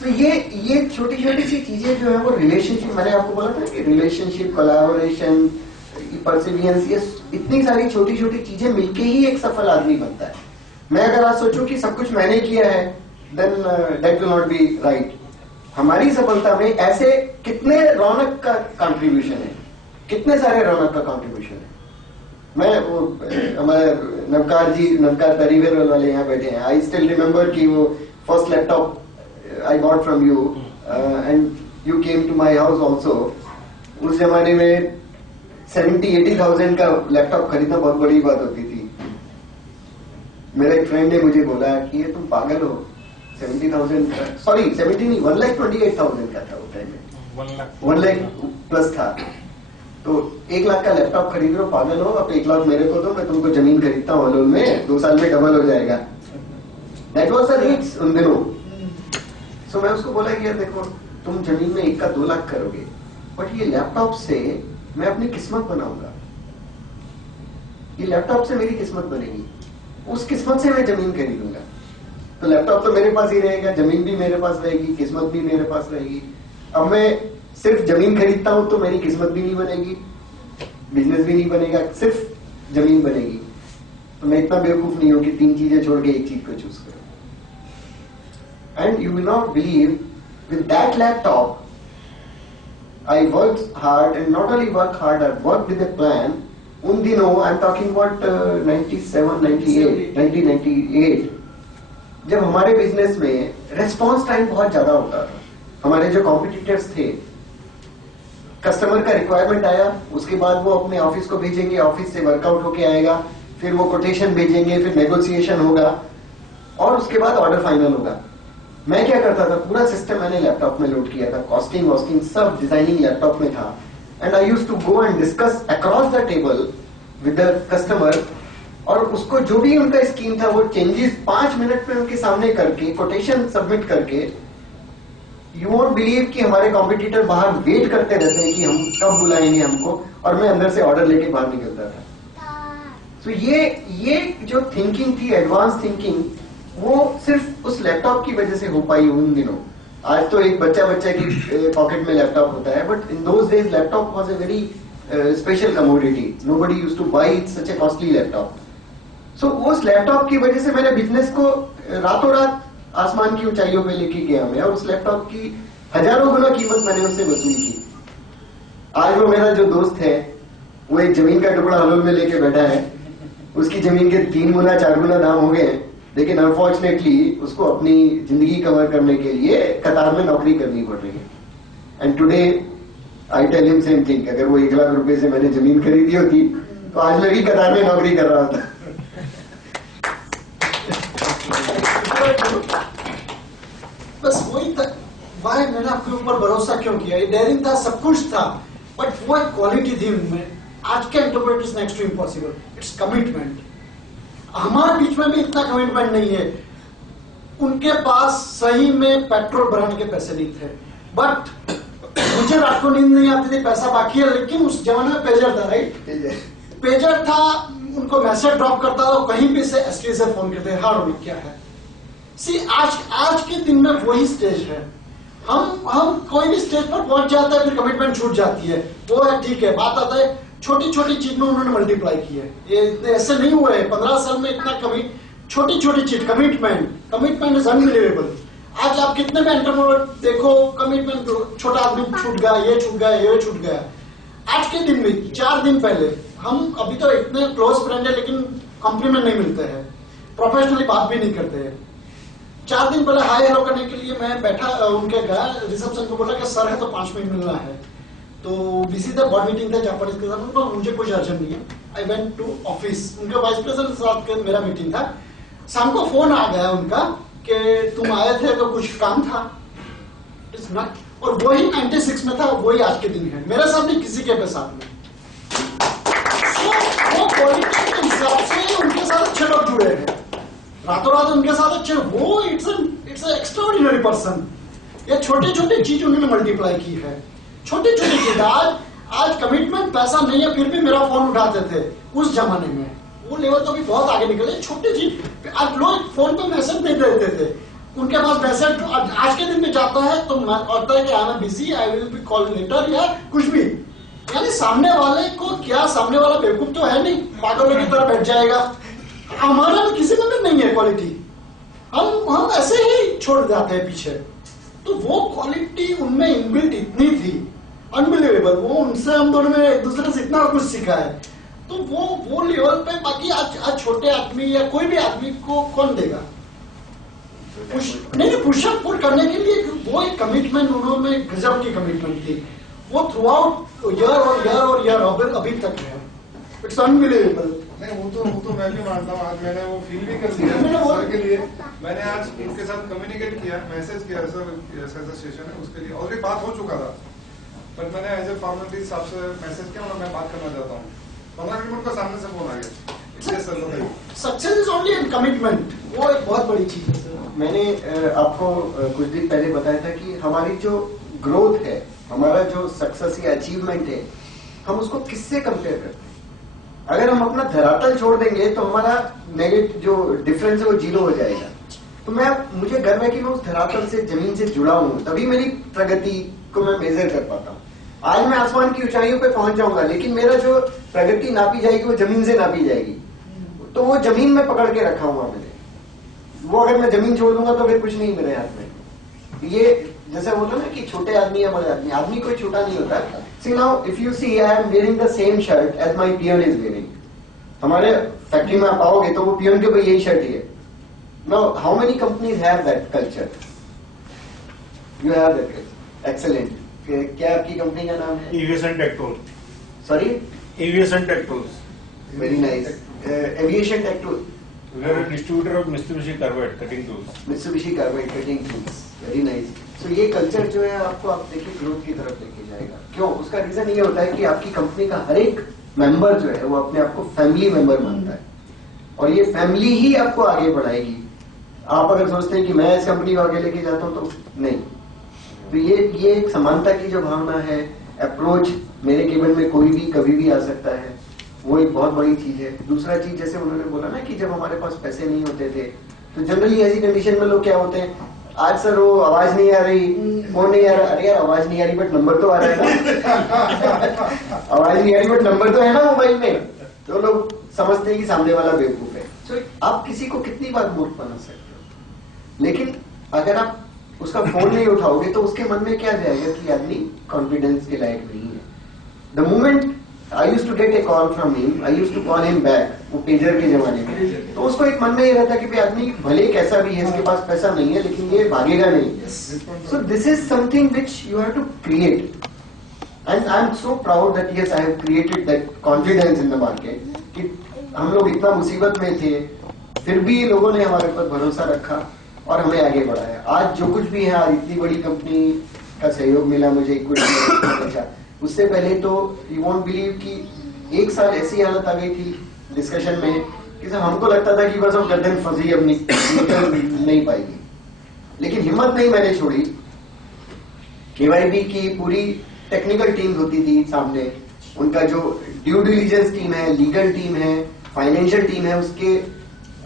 तो ये छोटी छोटी सी चीजें जो है वो रिलेशनशिप, मैंने आपको बोला था कि रिलेशनशिप, कोलैबोरेशन, परसिवियरेंस, ये इतनी सारी छोटी छोटी चीजें मिलके ही एक सफल आदमी बनता है. मैं अगर आज सोचूं कि सब कुछ मैंने किया है, then that will not be right. हमारी सफलता में ऐसे कितने रौनक का कंट्रीब्यूशन है, कितने सारे रौनक का कंट्रीब्यूशन है. मैं वो हमारे नवकार परिवेर वाले यहाँ बैठे हैं. आई स्टिल रिमेम्बर कि वो first laptop I got from you and you came to my house also. उस जमाने में 70-80,000 का लैपटॉप खरीदना बहुत बड़ी बात होती थी. मेरा एक फ्रेंड ने मुझे बोला कि ये तुम पागल हो, 70,000 का, सॉरी 70 नहीं, 1,28,000 का था वो टाइम में, 1 लाख प्लस था. तो 1 लाख का लैपटॉप खरीद रहे हो, पागल हो. अब 1 लाख मेरे को दो, मैं तुमको जमीन खरीदता हूँ लोन में, 2 साल में डबल हो जाएगा. दैट वॉज द रेट्स उन दिनों. तो मैं उसको बोला कि यार देखो, तुम जमीन में 1 का 2 लाख करोगे, बट ये लैपटॉप से मैं अपनी किस्मत बनाऊंगा. ये लैपटॉप से मेरी किस्मत बनेगी, उस किस्मत से मैं जमीन खरीदूंगा. तो लैपटॉप तो मेरे पास ही रहेगा, जमीन भी मेरे पास रहेगी, किस्मत भी मेरे पास रहेगी. अब मैं सिर्फ जमीन खरीदता हूं तो मेरी किस्मत भी नहीं बनेगी, बिजनेस भी नहीं बनेगा, सिर्फ जमीन बनेगी. तो मैं इतना बेवकूफ नहीं हूं कि 3 चीजें छोड़ के एक चीज को चूज करूं. And you will not believe, with that laptop, I worked hard, and not only worked hard, I worked with a plan. उन दिनों, I'm talking about 97, 98, 1998, जब हमारे बिजनेस में रेस्पॉन्स टाइम बहुत ज्यादा होता था. हमारे जो कॉम्पिटिटर्स थे, कस्टमर का रिक्वायरमेंट आया, उसके बाद वो अपने ऑफिस को भेजेंगे, ऑफिस से वर्कआउट होके आएगा, फिर वो कोटेशन भेजेंगे, फिर नेगोशिएशन होगा और उसके बाद ऑर्डर फाइनल होगा. मैं क्या करता था, पूरा सिस्टम मैंने लैपटॉप में लोड किया था, कॉस्टिंग वॉस्टिंग सब डिजाइनिंग लैपटॉप में था. And I used to go and discuss across the table with the customer, और उसको जो भी उनका स्कीम था वो चेंजेस 5 मिनट में उनके सामने करके, कोटेशन सबमिट करके. यू वोंट बिलीव कि हमारे कॉम्पिटिटर बाहर वेट करते रहते हैं कि हम कब बुलाएंगे हमको, और मैं अंदर से ऑर्डर लेके बाहर निकलता था. तो ये जो थिंकिंग थी, एडवांस थिंकिंग, वो सिर्फ उस लैपटॉप की वजह से हो पाई उन दिनों. आज तो एक बच्चा की पॉकेट में लैपटॉप होता है, but in those days laptop was a very special commodity. Nobody used to buy such a costly laptop. So उस लैपटॉप की वजह से मैंने बिजनेस को रातों रात आसमान की ऊंचाइयों पे लेके गया मैं, और उस लैपटॉप की हजारों गुना कीमत मैंने उससे वसूल की. आज वो मेरा जो दोस्त है, वो एक जमीन का टुकड़ा हलोल में लेके बैठा है. उसकी जमीन के 3 गुना 4 गुना दाम हो गए, लेकिन अनफॉर्चुनेटली उसको अपनी जिंदगी कवर करने के लिए कतार में नौकरी करनी पड़ रही है. And today I tell him same thing. अगर वो 1 लाख रुपए से मैंने जमीन खरीदी होती तो आज मैं भी कतार में नौकरी कर रहा होता. बस वही भाई, मैंने आपके ऊपर भरोसा क्यों किया. ये डेयरिंग था, सब कुछ था, बट वो क्वालिटी थी उनमें. आज के entrepreneur is next to impossible. It's commitment. हमारे बीच में भी इतना कमिटमेंट नहीं है. उनके पास सही में पेट्रोल भराने के पैसे नहीं थे. बट मुझे रात को नींद नहीं आती थी, पैसा बाकी है, लेकिन उस जमाने में पेजर था, राइट? पेजर था, उनको मैसेज ड्रॉप करता था, कहीं भी से एसटी से फोन करते, हाँ रोहित क्या है। सी आज के दिन में वही स्टेज है। हम कोई भी स्टेज पर पहुंच जाता है, फिर कमिटमेंट छूट जाती है, वो है ठीक है। बात आता है छोटी छोटी चीज में उन्होंने मल्टीप्लाई की है, ये इतने ऐसे नहीं हुए हैं 15 साल में इतना कमी। छोटी छोटी चीज, कमिटमेंट इज अनबिलीवेबल। आज आप कितने भी एंटरप्रेन्योर देखो, कमिटमेंट, छोटा आदमी छूट गया, ये छूट गया, ये छूट गया। आज के दिन में 4 दिन पहले, हम अभी तो इतने क्लोज फ्रेंड है लेकिन कॉम्प्लीमेंट नहीं मिलते हैं, प्रोफेशनली बात भी नहीं करते हैं। 4 दिन पहले हाय हेलो करने के लिए मैं बैठा, उनके गया रिसेप्शन को, बोला कि सर है तो 5 मिनट मिलना है। तो बिजी था, बोर्ड मीटिंग था जापानीज के साथ, तो मुझे कुछ अर्जेंट नहीं है। आई वेंट टू ऑफिस, उनके वाइस प्रेसिडेंट के साथ मेरा मीटिंग था। शाम को फोन आ गया उनका कि तुम आए थे तो कुछ काम था। इट्स नॉट, और वही 96 में था, वही आज के दिन है, मेरे साथ नहीं, किसी के साथ में। वो क्वालिटी के हिसाब से उनके साथ अच्छे लोग जुड़े हैं, रातों रात उनके साथ अच्छे, वो इट्स एक्स्ट्राऑर्डिनरी पर्सन। ये छोटी छोटी चीज उन्होंने मल्टीप्लाई की है, छोटी छोटी चीज। आज कमिटमेंट पैसा नहीं है, फिर भी मेरा फोन उठाते थे उस जमाने में। वो लेवल तो भी बहुत आगे निकले। छोटी चीज, आज लोग फोन पे मैसेज नहीं देते थे, उनके पास मैसेज आज के दिन में जाता है तो होता है कि I am busy, I will be call later, या कुछ भी। यानी सामने वाले को क्या, सामने वाला बेवकूफ तो है नहीं, पागलों की तरह बैठ जाएगा। हमारा भी किसी में नहीं है क्वालिटी, हम ऐसे ही छोड़ जाते हैं पीछे। तो वो क्वालिटी उनमें इनबिल्ट इतनी थी, अनबिलीवेबल। वो उनसे हम दोनों में एक दूसरे से इतना कुछ सीखा है। तो वो लेवल पे बाकी आज छोटे आदमी या कोई भी आदमी को कौन देगा? नहीं, पुशअप पुट करने के लिए वो एक कमिटमेंट, उन्होंने गजब की कमिटमेंट थी। वो थ्रू आउट ईयर अभी तक है। It's unbelievable. नहीं, वो तो मैं भी मानता हूँ। आज मैंने वो फील भी कर लिया सर के लिए। मैंने आज उनके साथ कम्युनिकेट किया, मैसेज किया, सर ऐसा सेशन है उसके लिए ऑलरेडी बात हो चुका था, पर मैंने एज ए फॉर्मेलिटी आपसे मैसेज किया और मैं बात करना चाहता हूँ। 15 मिनट का सामने से फोन आ गया। Success is only in commitment, वो एक बहुत बड़ी चीज है। मैंने आपको कुछ दिन पहले बताया था कि हमारी जो ग्रोथ है, हमारा जो सक्सेस या अचीवमेंट है, हम उसको किससे कंपेयर करते हैं। अगर हम अपना धरातल छोड़ देंगे तो हमारा नेगेटिव जो डिफरेंस है वो 0 हो जाएगा। तो मुझे गर्व है कि मैं उस धरातल से, जमीन से जुड़ा हूं, तभी मेरी प्रगति को मैं मेजर कर पाता हूं। आज मैं आसमान की ऊंचाइयों पे पहुंच जाऊंगा, लेकिन मेरा जो प्रगति नापी जाएगी वो जमीन से नापी जाएगी। तो वो जमीन में पकड़ के रखा हुआ मैंने, वो अगर मैं जमीन छोड़ दूंगा तो फिर कुछ नहीं मेरे हाथ में। ये जैसे बोला ना कि छोटे आदमी या बड़े आदमी, आदमी कोई छोटा नहीं होता। See now, if you see, I am wearing the same shirt as my peon is wearing. हमारे फैक्ट्री में आप आओगे तो वो पियोन के ऊपर यही शर्ट ही है। Now, how many companies have that culture? You have that culture. Excellent. क्या आपकी कंपनी का नाम है? Aviation Tech Tools. Sorry? Aviation Tech Tools. Very nice. Aviation Tech Tools. We are a distributor of Mitsubishi Carbide cutting tools. Mitsubishi Carbide cutting tools. Very nice. So ये culture जो है आपको, आप देखिए, ग्रोथ की तरफ लेके जाएगा। क्यों? उसका रीजन ये होता है कि आपकी कंपनी का हर एक मेंबर जो है वो अपने आप को फैमिली मेंबर मानता है, और ये फैमिली ही आपको आगे बढ़ाएगी। आप अगर सोचते हैं कि मैं इस कंपनी को आगे लेके जाता हूं तो नहीं। तो ये एक समानता की जो भावना है, अप्रोच, मेरे केबिन में कोई भी कभी भी आ सकता है, वो एक बहुत बड़ी चीज है। दूसरा चीज, जैसे उन्होंने बोला ना कि जब हमारे पास पैसे नहीं होते थे तो जनरली ऐसी कंडीशन में लोग क्या होते हैं, आज सर वो आवाज नहीं आ रही, फोन नहीं आ रहा। अरे यार, आवाज नहीं आ रही बट नंबर तो आ रहा है ना। आवाज नहीं आ रही बट नंबर तो है ना मोबाइल में। तो लोग समझते हैं कि सामने वाला बेवकूफ है। तो आप किसी को कितनी बार मूर्ख बना सकते हो, लेकिन अगर आप उसका फोन नहीं उठाओगे तो उसके मन में क्या जाएगा कि आदमी कॉन्फिडेंस के लायक नहीं है। The moment I used to get a call from him, I used to call him back, वो पेजर के जमाने में, तो उसको एक मन में ये रहता कि आदमी भले कैसा भी है, इसके पास पैसा नहीं है लेकिन ये भागेगा नहीं। So this is something which you have to create, and I am so proud that yes I have created that confidence in the market कि हम लोग इतना मुसीबत में थे, फिर भी लोगों ने हमारे ऊपर भरोसा रखा और हमें आगे बढ़ाया। आज जो कुछ भी है, आज इतनी बड़ी कंपनी का सहयोग मिला मुझे, इक्विटी। उससे पहले तो यू वोंट बिलीव कि 1 साल ऐसी हालत आ गई थी डिस्कशन में कि सर हमको लगता था कि बस हम गर्दन फंसी, अब निकल नहीं पाएगी, लेकिन हिम्मत नहीं मैंने छोड़ी। KYB की पूरी टेक्निकल टीम होती थी सामने, उनका जो ड्यू डिलीजेंस टीम है, लीगल टीम है, फाइनेंशियल टीम है, उसके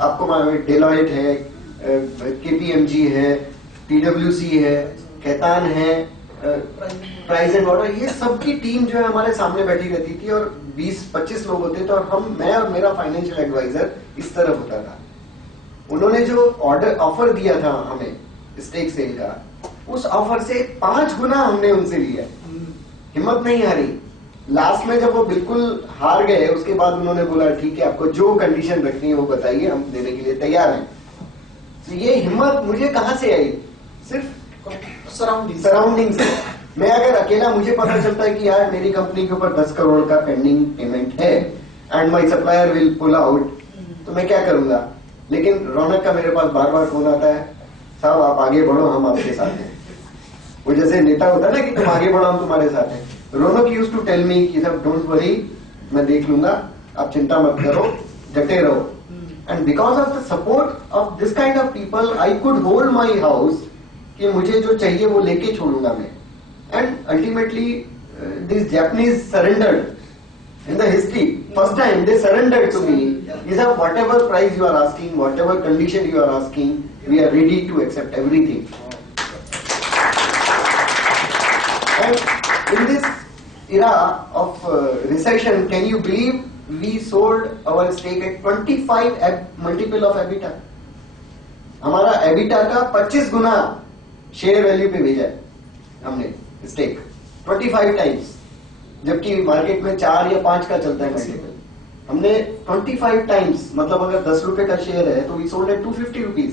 आपको डेलॉयट है, KPMG है, PwC है, कैतान है, प्राइस एंड ऑर्डर, ये सबकी टीम जो है हमारे सामने बैठी रहती थी और 20-25 लोग होते थे और मैं और मेरा फाइनेंशियल एडवाइजर इस तरफ होता था। उन्होंने जो ऑफर दिया था हमें स्टेक सेल का, उस ऑफर से 5 गुना हमने उनसे लिया। हिम्मत नहीं हारी। लास्ट में जब वो बिल्कुल हार गए, उसके बाद उन्होंने बोला ठीक है, आपको जो कंडीशन रखनी है वो बताइए, हम देने के लिए तैयार हैं। तो ये हिम्मत मुझे कहां से आई? सिर्फ सराउंडिंग से। मैं अगर अकेला, मुझे पता चलता है कि यार मेरी कंपनी के ऊपर 10 करोड़ का पेंडिंग पेमेंट है and my supplier will pull out, तो मैं क्या करूंगा? लेकिन रौनक का मेरे पास बार बार फोन आता है, साहब आप आगे बढ़ो, हम आपके साथ हैं। वो जैसे नेता होता है ना कि तुम आगे बढ़ो, हम तुम्हारे साथ हैं। रौनक यूज्ड टू टेल मी कि साहब डोंट वरी, मैं देख लूंगा, आप चिंता मत करो, डटे रहो। And because of the support of this kind of people I could hold my house, कि मुझे जो चाहिए वो लेके छोड़ूंगा मैं। And ultimately this Japanese surrendered in the history, first time they surrendered to me. He said, whatever price you are asking, whatever condition you are asking, we are ready to accept everything. And in this era of recession, can you believe we sold our stake at 25 multiple of EBITDA? हमारा EBITDA का 25 गुना share value पे भेजा है हमने stake, 25 times, जबकि market में 4 या 5 का चलता है मल्टीपल। हमने 25 टाइम्स, मतलब अगर 10 रुपए का शेयर है तो we sold at 250 rupees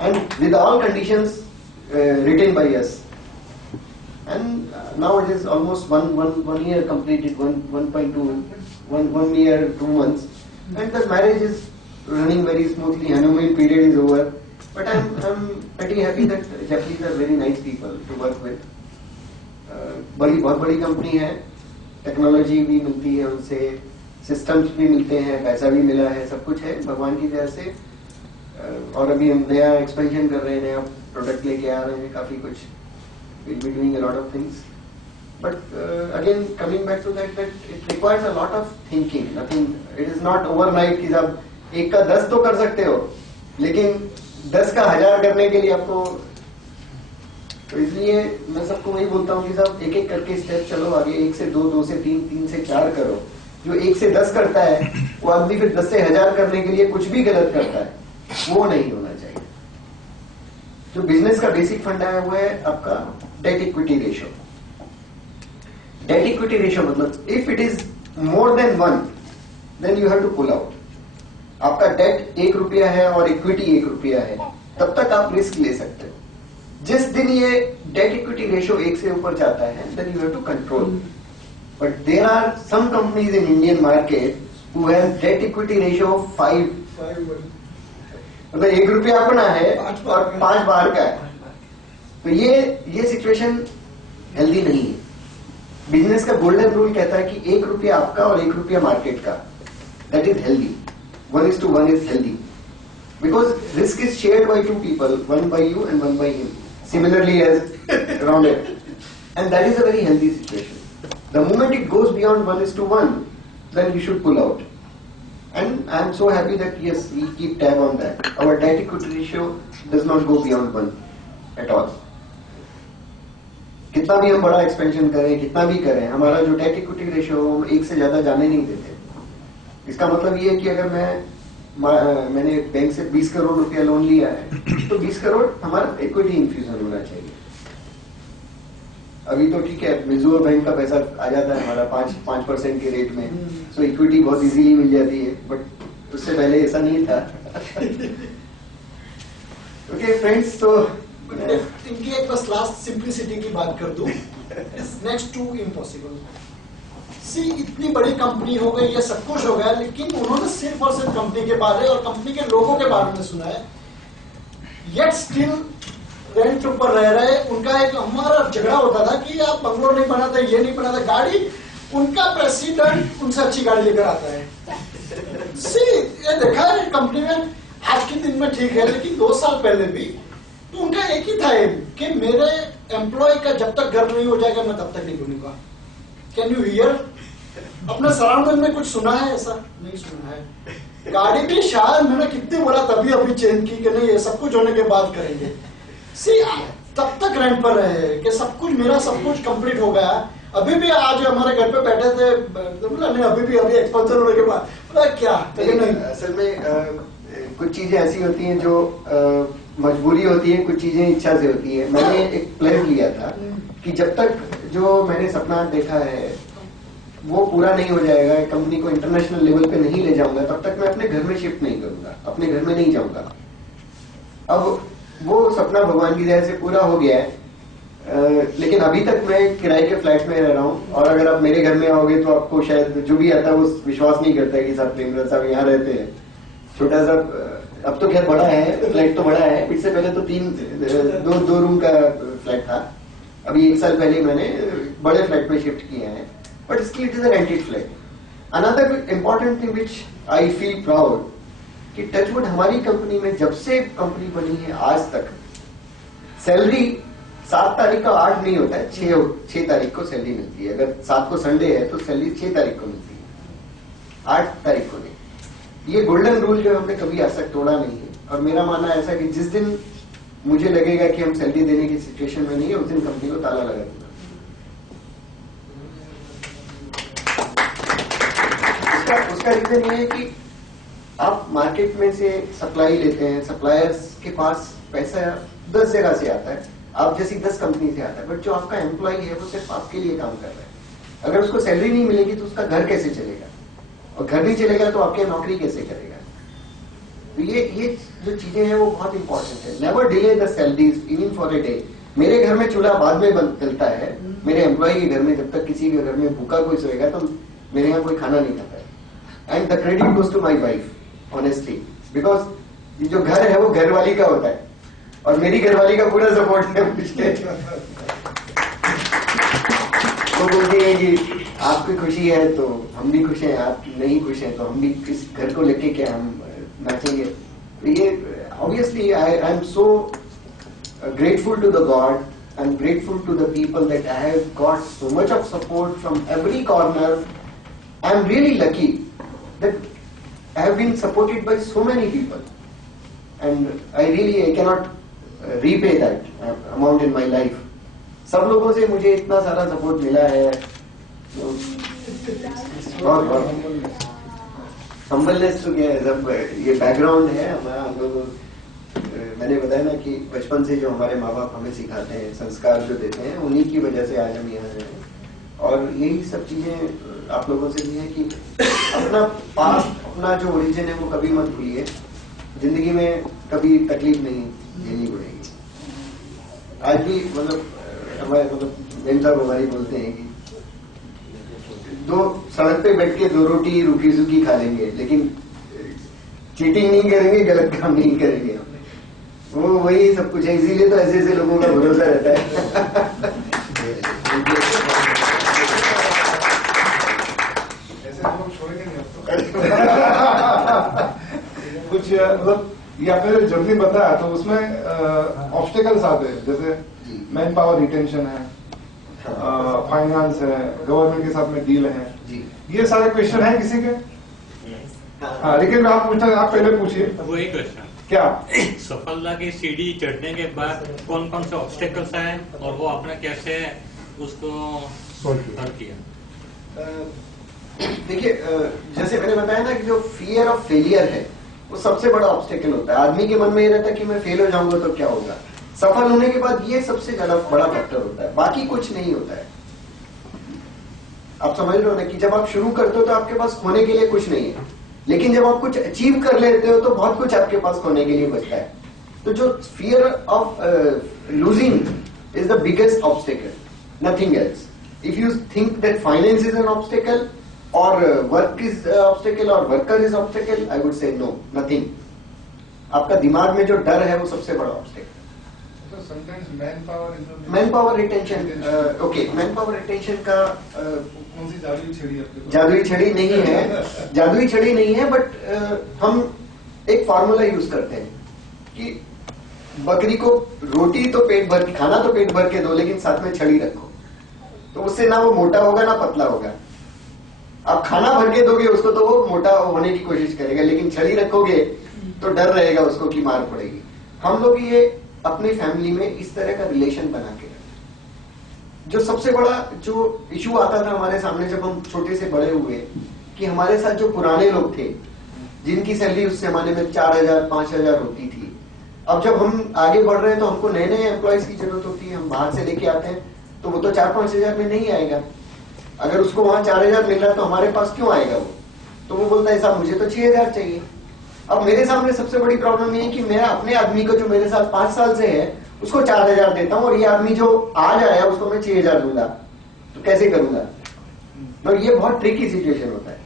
and with all conditions written by us. And now it is almost one year completed, 1 year 2 months, and the marriage is running very smoothly. Honeymoon period is over. But I'm pretty happy that Japanese are very nice people to work with. बहुत बड़ी company है, technology भी मिलती है उनसे, systems भी मिलते हैं, पैसा भी मिला है, सब कुछ है भगवान की दया से। और अभी हम नया एक्सपेंशन कर रहे हैं, नया प्रोडक्ट लेके आ रहे हैं, काफी कुछ we'll be doing a lot of things. But again coming back to that it requires a lot of thinking. Nothing, it is not overnight कि आप 1 का 10 तो कर सकते हो, लेकिन 10 का 1000 करने के लिए आपको, तो इसलिए मैं सबको वही बोलता हूँ कि साहब एक एक करके स्टेप चलो आगे, 1 से 2, 2 से 3, 3 से 4 करो। जो 1 से 10 करता है वो आदमी फिर 10 से 1000 करने के लिए कुछ भी गलत करता है, वो नहीं होना चाहिए। जो बिजनेस का बेसिक फंडा है वो है आपका debt equity ratio. Debt equity ratio मतलब if it is more than 1 then you have to pull out. आपका डेट 1 रुपया है और इक्विटी 1 रुपया है, तब तक आप रिस्क ले सकते हो। जिस दिन ये डेट इक्विटी रेशियो 1 से ऊपर जाता है then you have to control. But there are some companies in Indian market who have debt equity ratio of 5, मतलब 1 रुपया अपना है और 5 बाहर का है। तो ये सिचुएशन हेल्दी नहीं है। बिजनेस का गोल्डन रूल कहता है कि 1 रुपया आपका और 1 रुपया मार्केट का, that is healthy. 1:1 is healthy because risk is shared by 2 people, one by you and one by him, similarly as around it, and that is a very healthy situation. The moment it goes beyond 1:1, then you should pull out. And I am so happy that yes, we keep tab on that. Our debt equity ratio does not go beyond 1 at all. कितना भी हम बड़ा expansion करें, कितना भी करें, हमारा जो डेट इक्विटी रेशियो हम 1 से ज्यादा जाने नहीं देते। इसका मतलब ये है कि अगर मैंने बैंक से 20 करोड़ रुपया लोन लिया है तो 20 करोड़ हमारा इक्विटी इन्फ्यूजन होना चाहिए। अभी तो ठीक है, मिजोर बैंक का पैसा आ जाता है हमारा 5% के रेट में, सो इक्विटी बहुत इजीली मिल जाती है, बट उससे पहले ऐसा नहीं था। ओके फ्रेंड्स, तो इनकी एक बस लास्ट सिंप्लिसिटी की बात कर दूं, इज नेक्स्ट टू इम्पॉसिबल। सी इतनी बड़ी कंपनी हो गई, ये सब कुछ हो गया, लेकिन उन्होंने सिर्फ और सिर्फ कंपनी के बारे और कंपनी के लोगों के बारे में सुना है, येट स्टिल रेंट ऊपर रह रहे। उनका एक हमारा झगड़ा होता था कि आप बंगलो नहीं बनाते, ये नहीं बनाते, गाड़ी उनका प्रेसिडेंट उनसे अच्छी गाड़ी लेकर आता है। सी ये देखा है कंपनी में, आज के दिन में ठीक है, लेकिन 2 साल पहले भी तो उनका एक ही था एम कि मेरे एम्प्लॉय का जब तक घर नहीं हो जाएगा मैं तब तक नहीं बनूंगा। Can you here? अपने सराउंडिंग में कुछ सुना है ऐसा? नहीं सुना है। गाड़ी भी शायद मैंने कितनी बोला तभी अभी चेंज की कि नहीं ये सब कुछ होने के बाद करेंगे। सी तब तक रेंट पर रहे कि सब कुछ मेरा सब कुछ कंप्लीट हो गया। अभी भी आज हमारे घर पे बैठे थे तो बोला नहीं अभी एक्सपेंशन होने के बाद बोला क्या नहीं। असल में कुछ चीजें ऐसी होती हैं जो मजबूरी होती है, कुछ चीजें इच्छा से होती है। मैंने एक प्लान लिया था कि जब तक जो मैंने सपना देखा है वो पूरा नहीं हो जाएगा, कंपनी को इंटरनेशनल लेवल पे नहीं ले जाऊंगा, तब तक मैं अपने घर में शिफ्ट नहीं करूंगा, अपने घर में नहीं जाऊंगा। अब वो सपना भगवान की दया से पूरा हो गया है। लेकिन अभी तक मैं किराए के फ्लैट में रह रहा हूँ, और अगर आप मेरे घर में आओगे तो आपको शायद जो भी आता है वो विश्वास नहीं करता है कि साहब प्रेमराज साहब यहाँ रहते हैं। छोटा सा, अब तो खैर बड़ा है, फ्लैट तो बड़ा है, इससे पहले तो दो रूम का फ्लैट था। अभी 1 साल पहले मैंने बड़े फ्लैट में शिफ्ट किया है, but still it is a rented flat. Another important thing which I feel proud कि टचवुड हमारी कंपनी में जब से कंपनी बनी है आज तक सैलरी 7 तारीख का 8 नहीं होता है, 6 तारीख को सैलरी मिलती है। अगर 7 को संडे है तो सैलरी 6 तारीख को मिलती है, 8 तारीख को नहीं। ये गोल्डन रूल जो हमने कभी आज तक तोड़ा नहीं है, और मेरा मानना ऐसा कि जिस दिन मुझे लगेगा कि हम सैलरी देने की सिचुएशन में नहीं है उस दिन कंपनी को ताला लगा दूंगा। उसका रीजन ये है कि आप मार्केट में से सप्लाई लेते हैं, सप्लायर्स के पास पैसा 10 जगह से आता है, आप जैसी 10 कंपनी से आता है, बट जो आपका एम्प्लॉय है वो सिर्फ आपके लिए काम कर रहा है। अगर उसको सैलरी नहीं मिलेगी तो उसका घर कैसे चलेगा, और घर नहीं चलेगा तो आपके नौकरी कैसे करेगा। तो ये जो चीजें हैं वो बहुत इंपॉर्टेंट है। Never delay the salaries even for a day. मेरे घर में चूल्हा बाद में चलता है, मेरे एम्प्लॉय के घर में जब तक किसी के घर में भूखा कोई सोएगा तो मेरे यहाँ कोई खाना नहीं खाता है। And the credit goes to my wife honestly, because ये जो घर है वो घर वाली का होता है, और मेरी घरवाली का पूरा सपोर्ट है मुझे। वो बोलती है कि आपकी खुशी है तो हम भी खुश हैं, आप नहीं खुश हैं तो हम भी इस घर को लेके क्या हम नाचेंगे। तो ये obviously I am so grateful to the God, I am grateful to the people that I have got so much of support from every corner. I am really lucky that I have been supported by so many people, and I cannot repay that amount in my life. सब लोगों से मुझे इतना सारा support मिला है, बहुत humbleness तो क्या है, सब ये बैकग्राउंड है हमारा। हम लोग मैंने बताया ना कि बचपन से जो हमारे माँ बाप हमें सिखाते हैं, संस्कार जो देते हैं, उन्हीं की वजह से आज हम यहाँ हैं। और यही सब चीजें आप लोगों से भी है कि अपना पास्ट, अपना जो ओरिजिन है वो कभी मत भूलिए। जिंदगी में कभी तकलीफ नहीं झेलनी पड़ेगी। आज भी हमारे मेम साहब हमारी बोलते हैं कि सड़क पे बैठ के 2 रोटी रूखी सूखी खा लेंगे, लेकिन चीटिंग नहीं करेंगे, गलत काम नहीं करेंगे। वो वही सब कुछ है, इसीलिए तो ऐसे ऐसे लोगों का भरोसा रहता है। ऐसे हम लोग छोड़ेंगे नहीं कुछ ये आपने जल्दी बताया तो उसमें ऑब्स्टेकल्स आते हैं, जैसे मैन पावर रिटेंशन है, फाइनेंस है, गवर्नमेंट के साथ में डील है, ये सारे क्वेश्चन हैं किसी के? हाँ, लेकिन आप पूछना, आप पहले पूछिए। वही क्वेश्चन क्या सफलता की सीढ़ी चढ़ने के बाद कौन कौन से ऑब्स्टेकल्स आए और वो आपने कैसे उसको हल किया? देखिए, जैसे मैंने बताया ना कि जो फियर ऑफ फेलियर है वो सबसे बड़ा ऑब्स्टेकल होता है। आदमी के मन में ये रहता है कि मैं फेल हो जाऊंगा तो क्या होगा। सफल होने के बाद ये सबसे ज्यादा बड़ा फैक्टर होता है, बाकी कुछ नहीं होता है। आप समझ रहे हो ना कि जब आप शुरू करते हो तो आपके पास खोने के लिए कुछ नहीं है, लेकिन जब आप कुछ अचीव कर लेते हो तो बहुत कुछ आपके पास खोने के लिए बचता है। तो जो fear of losing is the biggest obstacle, nothing else. If you think that finance is an obstacle or work is obstacle or worker is obstacle, I would say no, nothing. आपका दिमाग में जो डर है वो सबसे बड़ा obstacle. sometimes man power retention, okay, man power retention का कौन सी जादुई छड़ी है? जादुई छड़ी नहीं है, जादुई छड़ी नहीं है, बट हम एक फॉर्मूला यूज करते हैं कि बकरी को रोटी तो पेट भर, खाना तो पेट भर के दो, लेकिन साथ में छड़ी रखो, तो उससे ना वो मोटा होगा ना पतला होगा। आप खाना भर के दोगे उसको तो वो मोटा होने की कोशिश करेगा, लेकिन छड़ी रखोगे तो डर रहेगा उसको कि मार पड़ेगी। हम लोग ये अपनी फैमिली में इस तरह का रिलेशन बना के रखते। जो सबसे बड़ा जो इशू आता था हमारे सामने जब हम छोटे से बड़े हुए, कि हमारे साथ जो पुराने लोग थे जिनकी सैलरी उस जमाने में 4,000 5,000 होती थी, अब जब हम आगे बढ़ रहे हैं तो हमको नए नए एम्प्लॉयज की जरूरत होती है। हम बाहर से लेके आते हैं तो वो तो 4-5 हजार में नहीं आएगा। अगर उसको वहां 4,000 मिल रहा है तो हमारे पास क्यों आएगा वो? तो वो बोलता है साहब मुझे तो 6,000 चाहिए। अब मेरे सामने सबसे बड़ी प्रॉब्लम ये है कि मैं अपने आदमी को जो मेरे साथ 5 साल से है उसको 4,000 देता हूँ, और ये आदमी जो आज आया उसको मैं 6,000 दूंगा, तो कैसे करूंगा? तो ये बहुत ट्रिकी सिचुएशन होता है,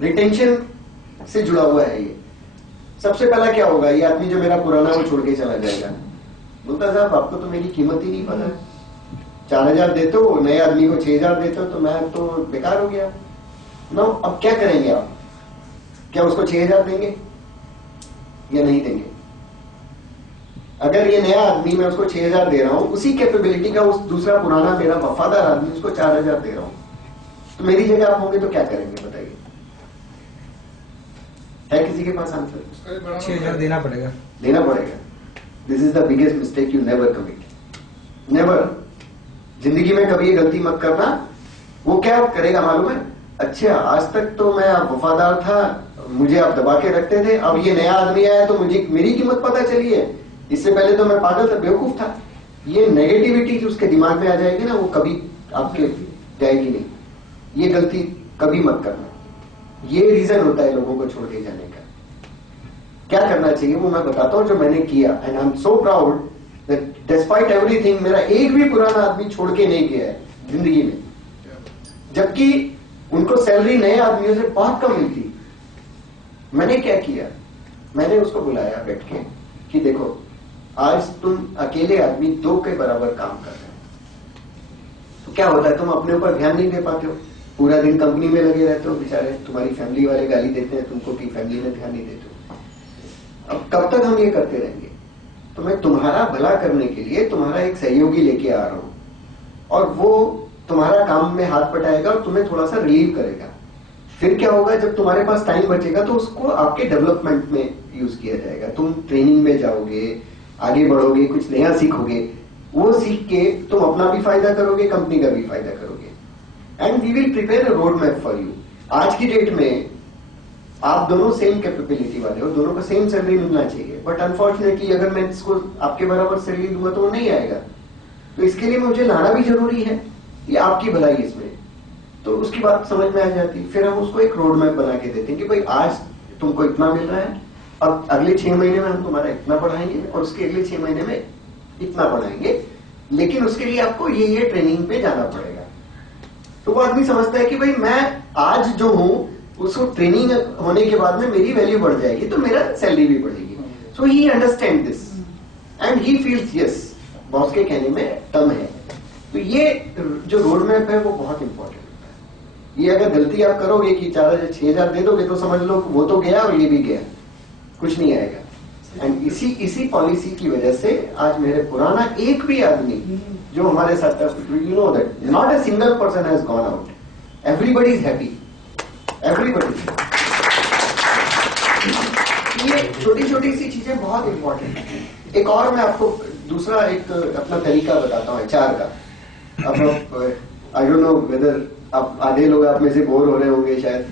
रिटेंशन से जुड़ा हुआ है ये। सबसे पहला क्या होगा, ये आदमी जो मेरा पुराना वो छोड़ के चला जाएगा, बोलता साहब आपको तो मेरी कीमत ही नहीं पता, 4,000 देते हो, नए आदमी को 6,000 देते हो, तो मैं तो बेकार हो गया ना। अब क्या करेंगे आप? क्या उसको 6,000 देंगे या नहीं देंगे? अगर ये नया आदमी मैं उसको 6,000 दे रहा हूं, उसी कैपेबिलिटी का उस दूसरा पुराना मेरा वफादार आदमी उसको 4,000 दे रहा हूं, तो मेरी जगह आप होंगे तो क्या करेंगे बताइए? है किसी के पास आंसर? 6,000 देना पड़ेगा। देना पड़ेगा। This is the biggest mistake you never commit. Never. जिंदगी में कभी ये गलती मत करना। वो क्या करेगा मालूम है? अच्छा आज तक तो मैं वफादार था, मुझे आप दबा के रखते थे, अब ये नया आदमी आया तो मुझे मेरी कीमत पता चली है, इससे पहले तो मैं पागल था, बेवकूफ था। ये नेगेटिविटी जो उसके दिमाग में आ जाएगी ना, वो कभी आपके जाएगी नहीं। ये गलती कभी मत करना। ये रीजन होता है लोगों को छोड़ के जाने का। क्या करना चाहिए वो मैं बताता हूं जो मैंने किया, and I am so proud that despite everything मेरा एक भी पुराना आदमी छोड़ के नहीं गया है जिंदगी में, जबकि उनको सैलरी नए आदमियों से बहुत कम मिलती। मैंने क्या किया, मैंने उसको बुलाया बैठ के कि देखो आज तुम अकेले आदमी 2 के बराबर काम कर रहे हो, तो क्या होता है तुम अपने ऊपर ध्यान नहीं दे पाते हो, पूरा दिन कंपनी में लगे रहते हो, बेचारे तुम्हारी फैमिली वाले गाली देते हैं तुमको कि फैमिली में ध्यान नहीं देते हो। अब कब तक हम ये करते रहेंगे? तो मैं तुम्हारा भला करने के लिए तुम्हारा एक सहयोगी लेके आ रहा हूं, और वो तुम्हारा काम में हाथ बटाएगा और तुम्हें थोड़ा सा रिलीव करेगा। फिर क्या होगा, जब तुम्हारे पास टाइम बचेगा तो उसको आपके डेवलपमेंट में यूज किया जाएगा। तुम ट्रेनिंग में जाओगे, आगे बढ़ोगे, कुछ नया सीखोगे, वो सीख के तुम अपना भी फायदा करोगे, कंपनी का भी फायदा करोगे, and we will prepare a road map for you. आज की डेट में आप दोनों सेम कैपेबिलिटी वाले हो, दोनों को सेम सैलरी मिलना चाहिए, बट अनफॉर्चुनेटली अगर मैं इसको आपके बराबर सैलरी दूंगा तो वो नहीं आएगा। तो इसके लिए मुझे लाना भी जरूरी है, ये आपकी भलाई इसमें, तो उसकी बात समझ में आ जाती है। फिर हम उसको एक रोड मैप बना के देते हैं कि भाई आज तुमको इतना मिल रहा है, अब अगले 6 महीने में हम तुम्हारा इतना बढ़ाएंगे और उसके अगले 6 महीने में इतना बढ़ाएंगे, लेकिन उसके लिए आपको ये ट्रेनिंग पे जाना पड़ेगा। तो वो आदमी समझता है कि भाई मैं आज जो हूं उसको ट्रेनिंग होने के बाद में मेरी वैल्यू बढ़ जाएगी तो मेरा सैलरी भी बढ़ेगी। So he understand this and he feels yes, boss के कहने में दम है। तो ये जो रोड मैप है वो बहुत इंपॉर्टेंट होता है। ये अगर गलती आप करोगे कि 4,000 6,000 दे दोगे तो समझ लो वो तो गया और ये भी गया, कुछ नहीं आएगा। एंड इसी पॉलिसी की वजह से आज मेरे पुराना एक भी आदमी जो हमारे साथ, you know that not a single person has gone out, everybody is happy, everybody. ये छोटी छोटी सी चीजें बहुत इंपॉर्टेंट है। एक और मैं आपको दूसरा एक अपना तरीका बताता हूँ HR का। अब आई डोंट नो वेदर आप आधे लोग आप में से बोर हो रहे होंगे शायद।